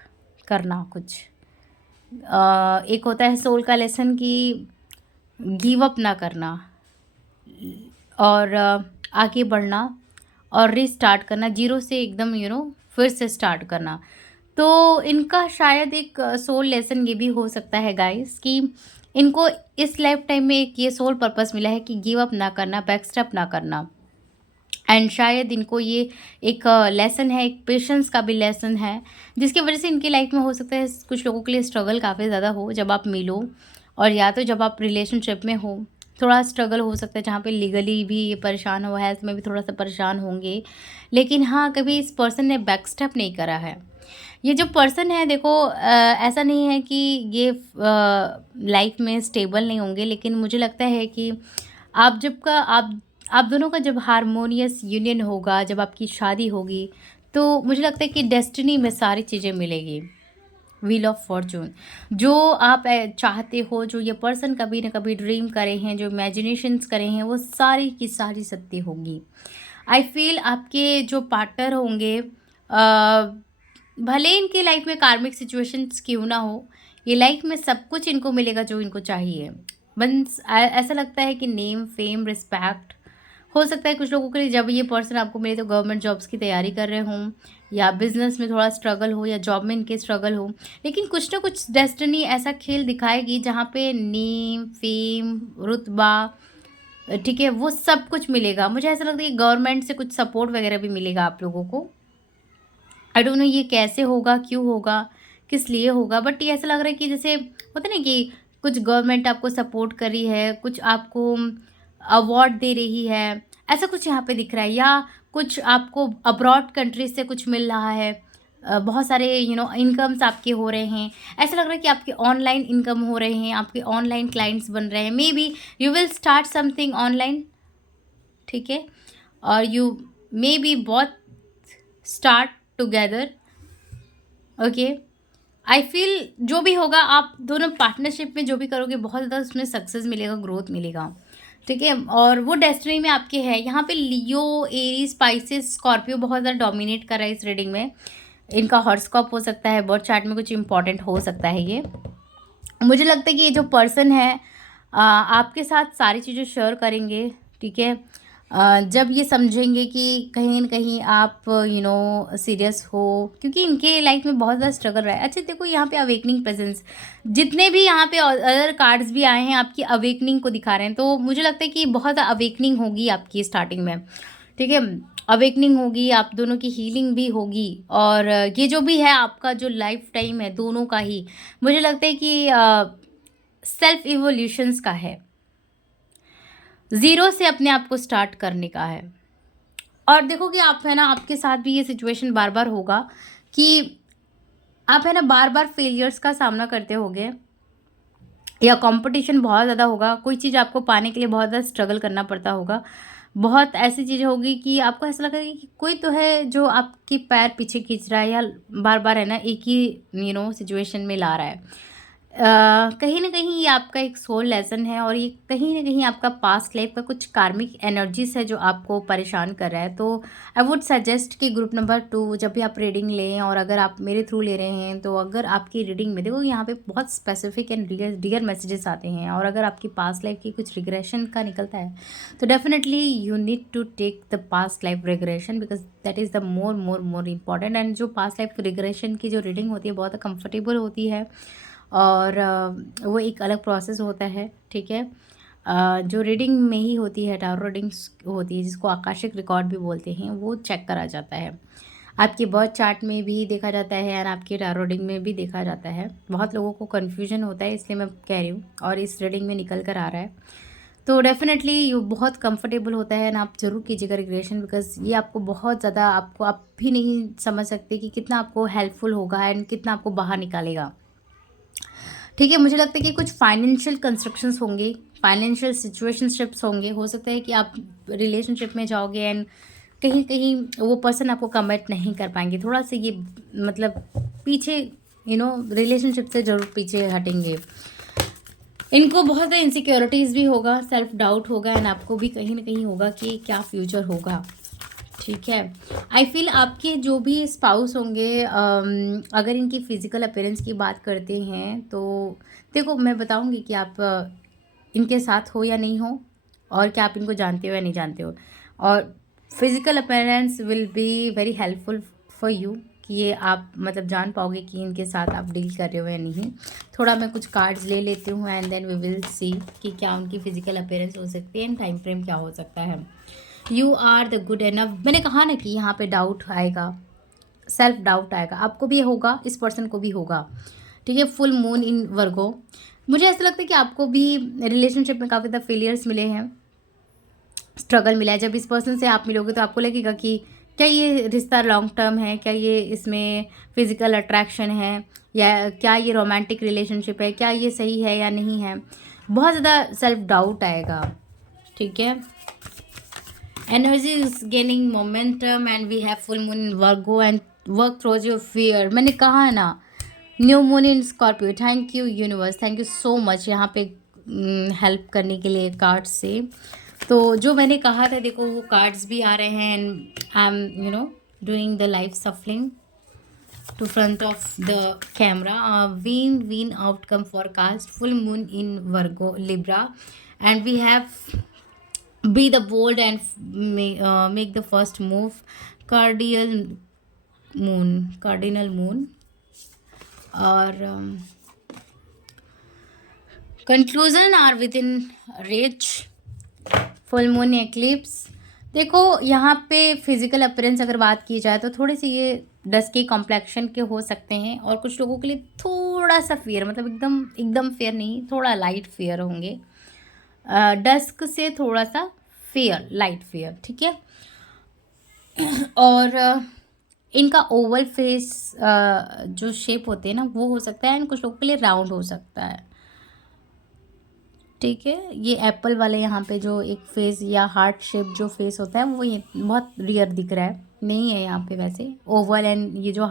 करना कुछ। एक होता है सोल का लेसन कि गिव अप ना करना, और आगे बढ़ना और रीस्टार्ट करना, जीरो से एकदम फिर से स्टार्ट करना। तो इनका शायद एक सोल लेसन ये भी हो सकता है गाइस कि इनको इस लाइफ टाइम में एक ये सोल पर्पस मिला है कि गिव अप ना करना, बैकस्टेप ना करना। एंड शायद इनको ये एक लेसन है, एक पेशेंस का भी लेसन है, जिसकी वजह से इनकी लाइफ में हो सकता है कुछ लोगों के लिए स्ट्रगल काफ़ी ज़्यादा हो जब आप मिलो, और या तो जब आप रिलेशनशिप में हो थोड़ा स्ट्रगल हो सकता है, जहाँ पे लीगली भी ये परेशान हो, हेल्थ में भी थोड़ा सा परेशान होंगे। लेकिन हाँ, कभी इस पर्सन ने बैकस्टेप नहीं करा है। ये जो पर्सन है देखो, ऐसा नहीं है कि ये लाइफ में स्टेबल नहीं होंगे, लेकिन मुझे लगता है कि आप दोनों का जब हारमोनियस यूनियन होगा, जब आपकी शादी होगी, तो मुझे लगता है कि डेस्टिनी में सारी चीज़ें मिलेगी। व्हील ऑफ फॉर्चून, जो आप चाहते हो, जो ये पर्सन कभी ना कभी ड्रीम करे हैं, जो इमेजिनेशंस करे हैं, वो सारी की सारी सत्य होगी। आई फील आपके जो पार्टनर होंगे, भले इनके लाइफ में कार्मिक सिचुएशंस क्यों ना हो, ये लाइफ में सब कुछ इनको मिलेगा जो इनको चाहिए। बस ऐसा लगता है कि नेम, फेम, रिस्पेक्ट हो सकता है कुछ लोगों के लिए। जब ये पर्सन आपको मिले तो गवर्नमेंट जॉब्स की तैयारी कर रहे हों, या बिजनेस में थोड़ा स्ट्रगल हो, या जॉब में इनके स्ट्रगल हो, लेकिन कुछ ना कुछ डेस्टिनी ऐसा खेल दिखाएगी जहाँ पे नेम, फेम, रुतबा, ठीक है, वो सब कुछ मिलेगा। मुझे ऐसा लगता है कि गवर्नमेंट से कुछ सपोर्ट वगैरह भी मिलेगा आप लोगों को। आई डोंट नो ये कैसे होगा, क्यों होगा, किस लिए होगा, बट ये ऐसा लग रहा है कि जैसे होता है ना कि कुछ गवर्नमेंट आपको सपोर्ट कर रही है, कुछ आपको अवार्ड दे रही है, ऐसा कुछ यहाँ पे दिख रहा है, या कुछ आपको अब्रॉड कंट्री से कुछ मिल रहा है, बहुत सारे इनकम्स आपके हो रहे हैं। ऐसा लग रहा है कि आपके ऑनलाइन इनकम हो रहे हैं, आपके ऑनलाइन क्लाइंट्स बन रहे हैं। May be you will start something online, ठीक है, और you may be both start together. Okay, I feel जो भी होगा आप दोनों पार्टनरशिप में जो भी करोगे बहुत ज़्यादा उसमें सक्सेस मिलेगा, ग्रोथ मिलेगा, ठीक है। और वो डेस्टिनी में आपके है। यहाँ पे लियो, एरीज, स्पाइसेस, स्कॉर्पियो बहुत ज़्यादा डोमिनेट कर रहा है इस रीडिंग में। इनका हॉरोस्कोप हो सकता है, बर्थ चार्ट में कुछ इंपॉर्टेंट हो सकता है। ये मुझे लगता है कि ये जो पर्सन है आपके साथ सारी चीज़ें शेयर करेंगे, ठीक है। जब ये समझेंगे कि कहीं न कहीं आप सीरियस हो, क्योंकि इनके लाइफ में बहुत ज़्यादा स्ट्रगल रहा है। अच्छा देखो, यहाँ पे अवेकनिंग प्रेजेंस, जितने भी यहाँ पे अदर कार्ड्स भी आए हैं आपकी अवेकनिंग को दिखा रहे हैं, तो मुझे लगता है कि बहुत अवेकनिंग होगी आपकी स्टार्टिंग में, ठीक है। अवेकनिंग होगी, आप दोनों की हीलिंग भी होगी, और ये जो भी है आपका जो लाइफ टाइम है दोनों का ही, मुझे लगता है कि सेल्फ इवोल्यूशंस का है, ज़ीरो से अपने आप को स्टार्ट करने का है। और देखो कि आप है ना, आपके साथ भी ये सिचुएशन बार बार होगा कि आप है ना बार बार फेलियर्स का सामना करते होगे, या कंपटीशन बहुत ज़्यादा होगा, कोई चीज़ आपको पाने के लिए बहुत ज़्यादा स्ट्रगल करना पड़ता होगा। बहुत ऐसी चीज़ें होगी कि आपको ऐसा लगेगा कि कोई तो है जो आपके पैर पीछे खींच रहा है, या बार बार है ना एक ही सिचुएशन में ला रहा है। कहीं न कहीं ये आपका एक सोल लेसन है, और ये कहीं न कहीं आपका पास्ट लाइफ का कुछ कार्मिक एनर्जीज़ है जो आपको परेशान कर रहा है। तो आई वुड सजेस्ट कि ग्रुप नंबर 2 जब भी आप रीडिंग लें, और अगर आप मेरे थ्रू ले रहे हैं, तो अगर आपकी रीडिंग में देखो यहाँ पे बहुत स्पेसिफिक एंड रियल मैसेजेस आते हैं, और अगर आपकी पास्ट लाइफ की कुछ रिग्रेशन का निकलता है, तो definitely you need to take the past life regression, because that is the more important. And जो पास्ट लाइफ रिग्रेशन की जो रीडिंग होती है बहुत कंफर्टेबल होती है, और वो एक अलग प्रोसेस होता है, ठीक है। जो रीडिंग में ही होती है, टारो रीडिंग्स होती है जिसको आकाशिक रिकॉर्ड भी बोलते हैं, वो चेक करा जाता है। आपके बर्थ चार्ट में भी देखा जाता है, और आपके टारो रीडिंग में भी देखा जाता है। बहुत लोगों को कन्फ्यूजन होता है, इसलिए मैं कह रही हूँ, और इस रीडिंग में निकल कर आ रहा है। तो डेफिनेटली ये बहुत कंफर्टेबल होता है, ना आप ज़रूर कीजिएगा रिग्रेशन, बिकॉज ये आपको बहुत ज़्यादा, आपको आप भी नहीं समझ सकते कि कितना आपको हेल्पफुल होगा एंड कितना आपको बाहर निकालेगा, ठीक है। मुझे लगता है कि कुछ फाइनेंशियल कंस्ट्रक्शंस होंगे, फाइनेंशियल सिचुएशनशिप्स होंगे। हो सकता है कि आप रिलेशनशिप में जाओगे एंड कहीं कहीं वो पर्सन आपको कमिट नहीं कर पाएंगे, थोड़ा सा ये मतलब पीछे रिलेशनशिप से ज़रूर पीछे हटेंगे। इनको बहुत इनसिक्योरिटीज़ भी होगा, सेल्फ डाउट होगा, एंड आपको भी कहीं ना कहीं होगा कि क्या फ्यूचर होगा, ठीक है। आई फील आपके जो भी स्पाउस होंगे, अगर इनकी फ़िज़िकल अपीयरेंस की बात करते हैं, तो देखो मैं बताऊंगी कि आप इनके साथ हो या नहीं हो, और क्या आप इनको जानते हो या नहीं जानते हो। और physical appearance will be very helpful for you, कि ये आप मतलब जान पाओगे कि इनके साथ आप डील कर रहे हो या नहीं। थोड़ा मैं कुछ कार्ड्स ले लेती हूँ, and then we will see कि क्या उनकी फ़िज़िकल अपीयरेंस हो सकती है, एंड टाइम फ्रेम क्या हो सकता है। You are the good enough, मैंने कहा ना कि यहाँ पे डाउट आएगा, सेल्फ डाउट आएगा, आपको भी होगा, इस पर्सन को भी होगा, ठीक है। फुल मून इन वर्गो, मुझे ऐसा लगता है कि आपको भी रिलेशनशिप में काफ़ी ज़्यादा फेलियर्स मिले हैं, स्ट्रगल मिला है। जब इस पर्सन से आप मिलोगे तो आपको लगेगा कि क्या ये रिश्ता लॉन्ग टर्म है, क्या ये इसमें फिजिकल अट्रैक्शन है, या क्या ये रोमांटिक रिलेशनशिप है, क्या ये सही है या नहीं है। बहुत ज़्यादा सेल्फ डाउट आएगा, ठीक है। Energy is gaining momentum, and we have full moon in Virgo and work throws your fear. मैंने कहा है ना, new moon in Scorpio. Thank you universe, thank you so much यहाँ पे हेल्प करने के लिए कार्ड्स से। तो जो मैंने कहा था देखो, वो कार्ड्स भी आ रहे हैं, and I am doing the life सफलिंग to front of the camera. Win outcome forecast, full moon in Virgo Libra, and we have be the bold and make the first move, cardinal moon, और conclusion are within reach, full moon eclipse. देखो यहाँ पे फिजिकल अपीयरेंस अगर बात की जाए तो थोड़े से ये डस्की कॉम्प्लेक्शन के हो सकते हैं, और कुछ लोगों के लिए थोड़ा सा फेयर, मतलब एकदम एकदम फेयर नहीं, थोड़ा लाइट फेयर होंगे, डस्क से थोड़ा सा फेयर, लाइट फेयर, ठीक है। और इनका ओवल फेस जो शेप होते हैं ना वो हो सकता है, एंड कुछ लोगों के लिए राउंड हो सकता है। ठीक है, ये एप्पल वाले यहाँ पे जो एक फेस या हार्ट शेप जो फेस होता है वो ये बहुत रियर दिख रहा है, नहीं है यहाँ पे वैसे ओवल, एंड ये जो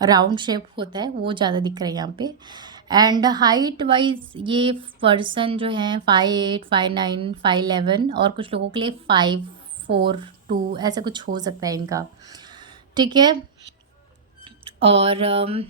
राउंड शेप होता है वो ज़्यादा दिख रहा है यहाँ पे। एंड हाइट वाइज ये पर्सन जो है 5'8", 5'9", 5'11", और कुछ लोगों के लिए 5'4", 2" ऐसा कुछ हो सकता है इनका। ठीक है, और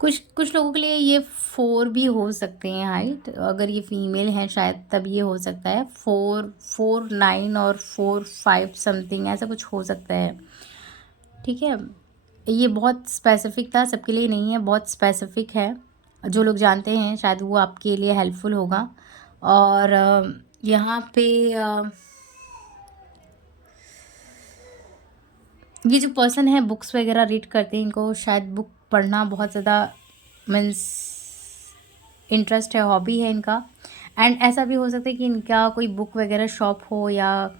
कुछ कुछ लोगों के लिए ये 4 भी हो सकते हैं हाइट, अगर ये फीमेल है शायद तब ये हो सकता है 4'9" और 4'5" समथिंग ऐसा कुछ हो सकता है। ठीक है, ये बहुत स्पेसिफिक था, सबके लिए नहीं है, बहुत स्पेसिफिक है। जो लोग जानते हैं शायद वो आपके लिए हेल्पफुल होगा। और यहाँ पे ये जो पर्सन है बुक्स वगैरह रीड करते हैं, इनको शायद बुक पढ़ना बहुत ज़्यादा मीन्स इंटरेस्ट है, हॉबी है इनका। एंड ऐसा भी हो सकता है कि इनका कोई बुक वगैरह शॉप हो, या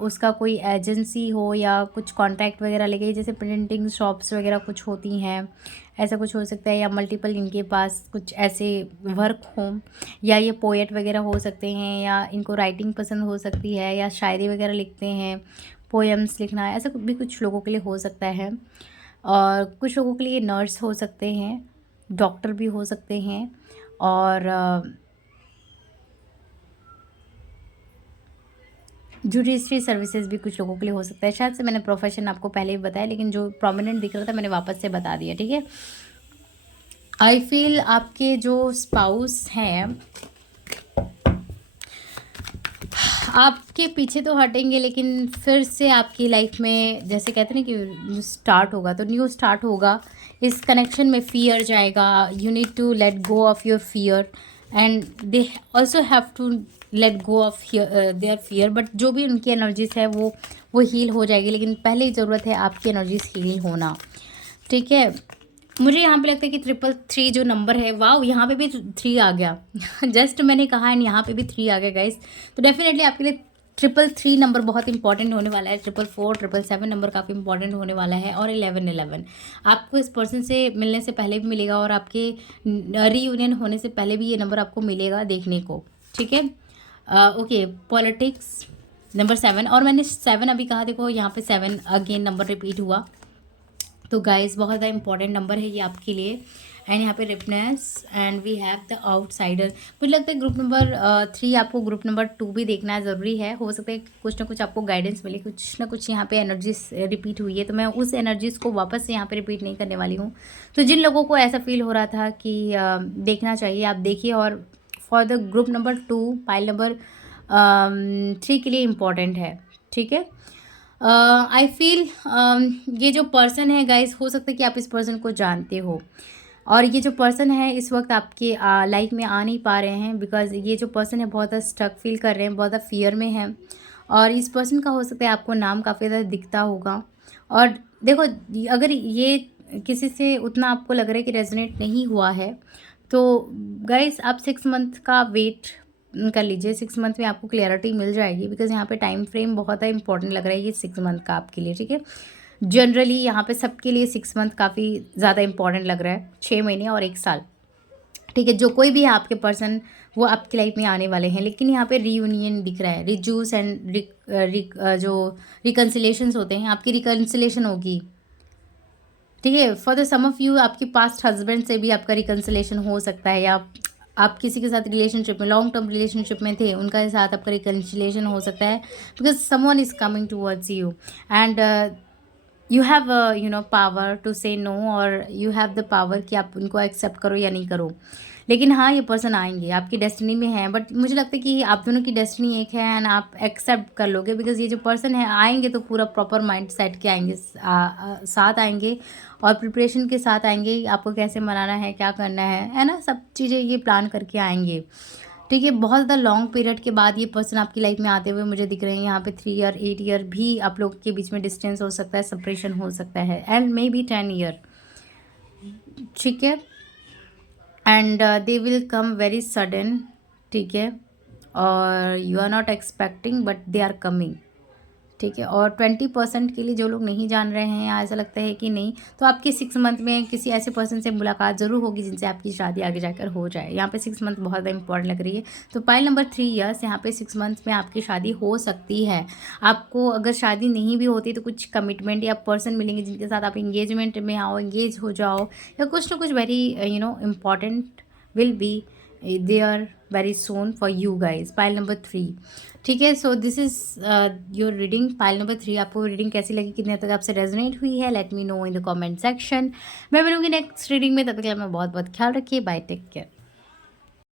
उसका कोई एजेंसी हो, या कुछ कॉन्ट्रैक्ट वगैरह लेके, जैसे प्रिंटिंग शॉप्स वगैरह कुछ होती हैं, ऐसा कुछ हो सकता है। या मल्टीपल इनके पास कुछ ऐसे वर्क हों, या ये पोएट वगैरह हो सकते हैं, या इनको राइटिंग पसंद हो सकती है, या शायरी वगैरह लिखते हैं, पोएम्स लिखना, ऐसा भी कुछ लोगों के लिए हो सकता है। और कुछ लोगों के लिए नर्स हो सकते हैं, डॉक्टर भी हो सकते हैं, और जुडिशरी सर्विसेज भी कुछ लोगों के लिए हो सकता है। शायद से मैंने प्रोफेशन आपको पहले ही बताया, लेकिन जो प्रोमिनेंट दिख रहा था मैंने वापस से बता दिया। ठीक है, आई फील आपके जो स्पाउस हैं आपके पीछे तो हटेंगे, लेकिन फिर से आपकी लाइफ में जैसे कहते हैं ना कि स्टार्ट होगा, तो न्यू स्टार्ट होगा। इस कनेक्शन में फियर जाएगा, you need to let go of your fear, and they also have to let go of their fear. But जो भी उनकी एनर्जीज है वो हील हो जाएगी, लेकिन पहले ज़रूरत है आपकी एनर्जीज हील होना। ठीक है, मुझे यहाँ पे लगता है कि 333 जो नंबर है, वाह यहाँ पे भी 3 आ गया जस्ट मैंने कहा एंड यहाँ पे भी 3 आ गया गाइस। तो डेफिनेटली आपके लिए 333 नंबर बहुत इंपॉर्टेंट होने वाला है। 444, 777 नंबर काफ़ी इंपॉर्टेंट होने वाला है, और 1111 आपको इस पर्सन से मिलने से पहले भी मिलेगा, और आपके रीयूनियन होने से पहले भी ये नंबर आपको मिलेगा देखने को। ठीक है, ओके, पॉलिटिक्स नंबर 7, और मैंने 7 अभी कहा, देखो यहाँ पे 7 अगेन नंबर रिपीट हुआ। तो गाइस बहुत ज़्यादा इंपॉर्टेंट नंबर है ये आपके लिए। एंड यहाँ पे ripeness, and we have the outsider. मुझे लगता है ग्रुप नंबर 3 आपको ग्रुप नंबर 2 भी देखना ज़रूरी है। हो सकता है कुछ ना कुछ आपको गाइडेंस मिले, कुछ ना कुछ यहाँ पे एनर्जीज रिपीट हुई है, तो मैं उस एनर्जीज़ को वापस से यहाँ पे रिपीट नहीं करने वाली हूँ। तो जिन लोगों को ऐसा फील हो रहा था कि देखना चाहिए, आप देखिए। और for the group number 2 pile number 3 के लिए इम्पॉर्टेंट है। ठीक है, आई फील ये जो पर्सन है गाइस, हो सकता है कि आप इस पर्सन को जानते हो, और ये जो पर्सन है इस वक्त आपके लाइफ में आ नहीं पा रहे हैं, बिकॉज ये जो पर्सन है बहुत ज़्यादा स्टक फील कर रहे हैं, बहुत ज़्यादा फियर में है। और इस पर्सन का हो सकता है आपको नाम काफ़ी ज़्यादा दिखता होगा। और देखो, अगर ये किसी से उतना आपको लग रहा है कि रेजोनेट नहीं हुआ है, तो गाइस आप 6 मंथ का वेट कर लीजिए। 6 मंथ में आपको क्लियरिटी मिल जाएगी, बिकॉज यहाँ पे टाइम फ्रेम बहुत ही इंपॉर्टेंट लग रहा है ये 6 मंथ का आपके लिए। ठीक है, जनरली यहाँ पे सबके लिए 6 मंथ काफ़ी ज़्यादा इंपॉर्टेंट लग रहा है, 6 महीने और 1 साल। ठीक है, जो कोई भी है आपके पर्सन वो आपकी लाइफ में आने वाले हैं, लेकिन यहाँ पे रीयूनियन दिख रहा है, रिज्यूस एंड जो रिकन्सिलेशंस होते हैं, आपकी रिकन्सिलेशन होगी। ठीक है, for the some of you आपके पास्ट हस्बैंड से भी आपका रिकन्सिलेशन हो सकता है, या आप किसी के साथ रिलेशनशिप में, लॉन्ग टर्म रिलेशनशिप में थे, उनके साथ आपका रिकन्सिलेशन हो सकता है, because someone is coming towards you, and you have power to say no, और यू हैव द पावर कि आप उनको एक्सेप्ट करो या नहीं करो। लेकिन हाँ, ये पर्सन आएंगे, आपकी डेस्टिनी में है, बट मुझे लगता है कि आप दोनों की डेस्टिनी एक है, एंड आप एक्सेप्ट कर लोगे, बिकॉज ये जो पर्सन है आएंगे तो पूरा प्रॉपर माइंड सेट के आएंगे, साथ आएंगे, और प्रिपरेशन के साथ आएंगे, आपको कैसे मनाना है, क्या करना है ना, सब चीज़ें ये प्लान करके आएंगे। ठीक है, बहुत ज़्यादा लॉन्ग पीरियड के बाद ये पर्सन आपकी लाइफ में आते हुए मुझे दिख रहे हैं। यहाँ पे 3 ईयर 8 ईयर भी आप लोग के बीच में डिस्टेंस हो सकता है, सेपरेशन हो सकता है, एंड मे बी 10 ईयर। ठीक है, and they will come very sudden. ठीक है, और you are not expecting but they are coming, ठीक है। और 20% के लिए जो लोग नहीं जान रहे हैं या ऐसा लगता है कि नहीं, तो आपके 6 मंथ में किसी ऐसे पर्सन से मुलाकात ज़रूर होगी जिनसे आपकी शादी आगे जाकर हो जाए। यहाँ पे 6 मंथ बहुत इंपॉर्टेंट लग रही है। तो पाइल नंबर 3 ईयर्स, यहाँ पे 6 मंथ्स में आपकी शादी हो सकती है। आपको अगर शादी नहीं भी होती तो कुछ कमिटमेंट या पर्सन मिलेंगे जिनके साथ आप इंगेजमेंट में आओ, इंगेज हो जाओ, या कुछ ना कुछ very important will be there very soon for you guys. Pile number 3, ठीक है। So this is your reading pile number 3। आपको रीडिंग कैसी लगी, कितने तक आपसे रेजोनेट हुई है, let me know in the comment section. मैं मिलूंगी नेक्स्ट रीडिंग में, तब तक के लिए मैं बहुत बहुत ख्याल रखिए। Bye, take care.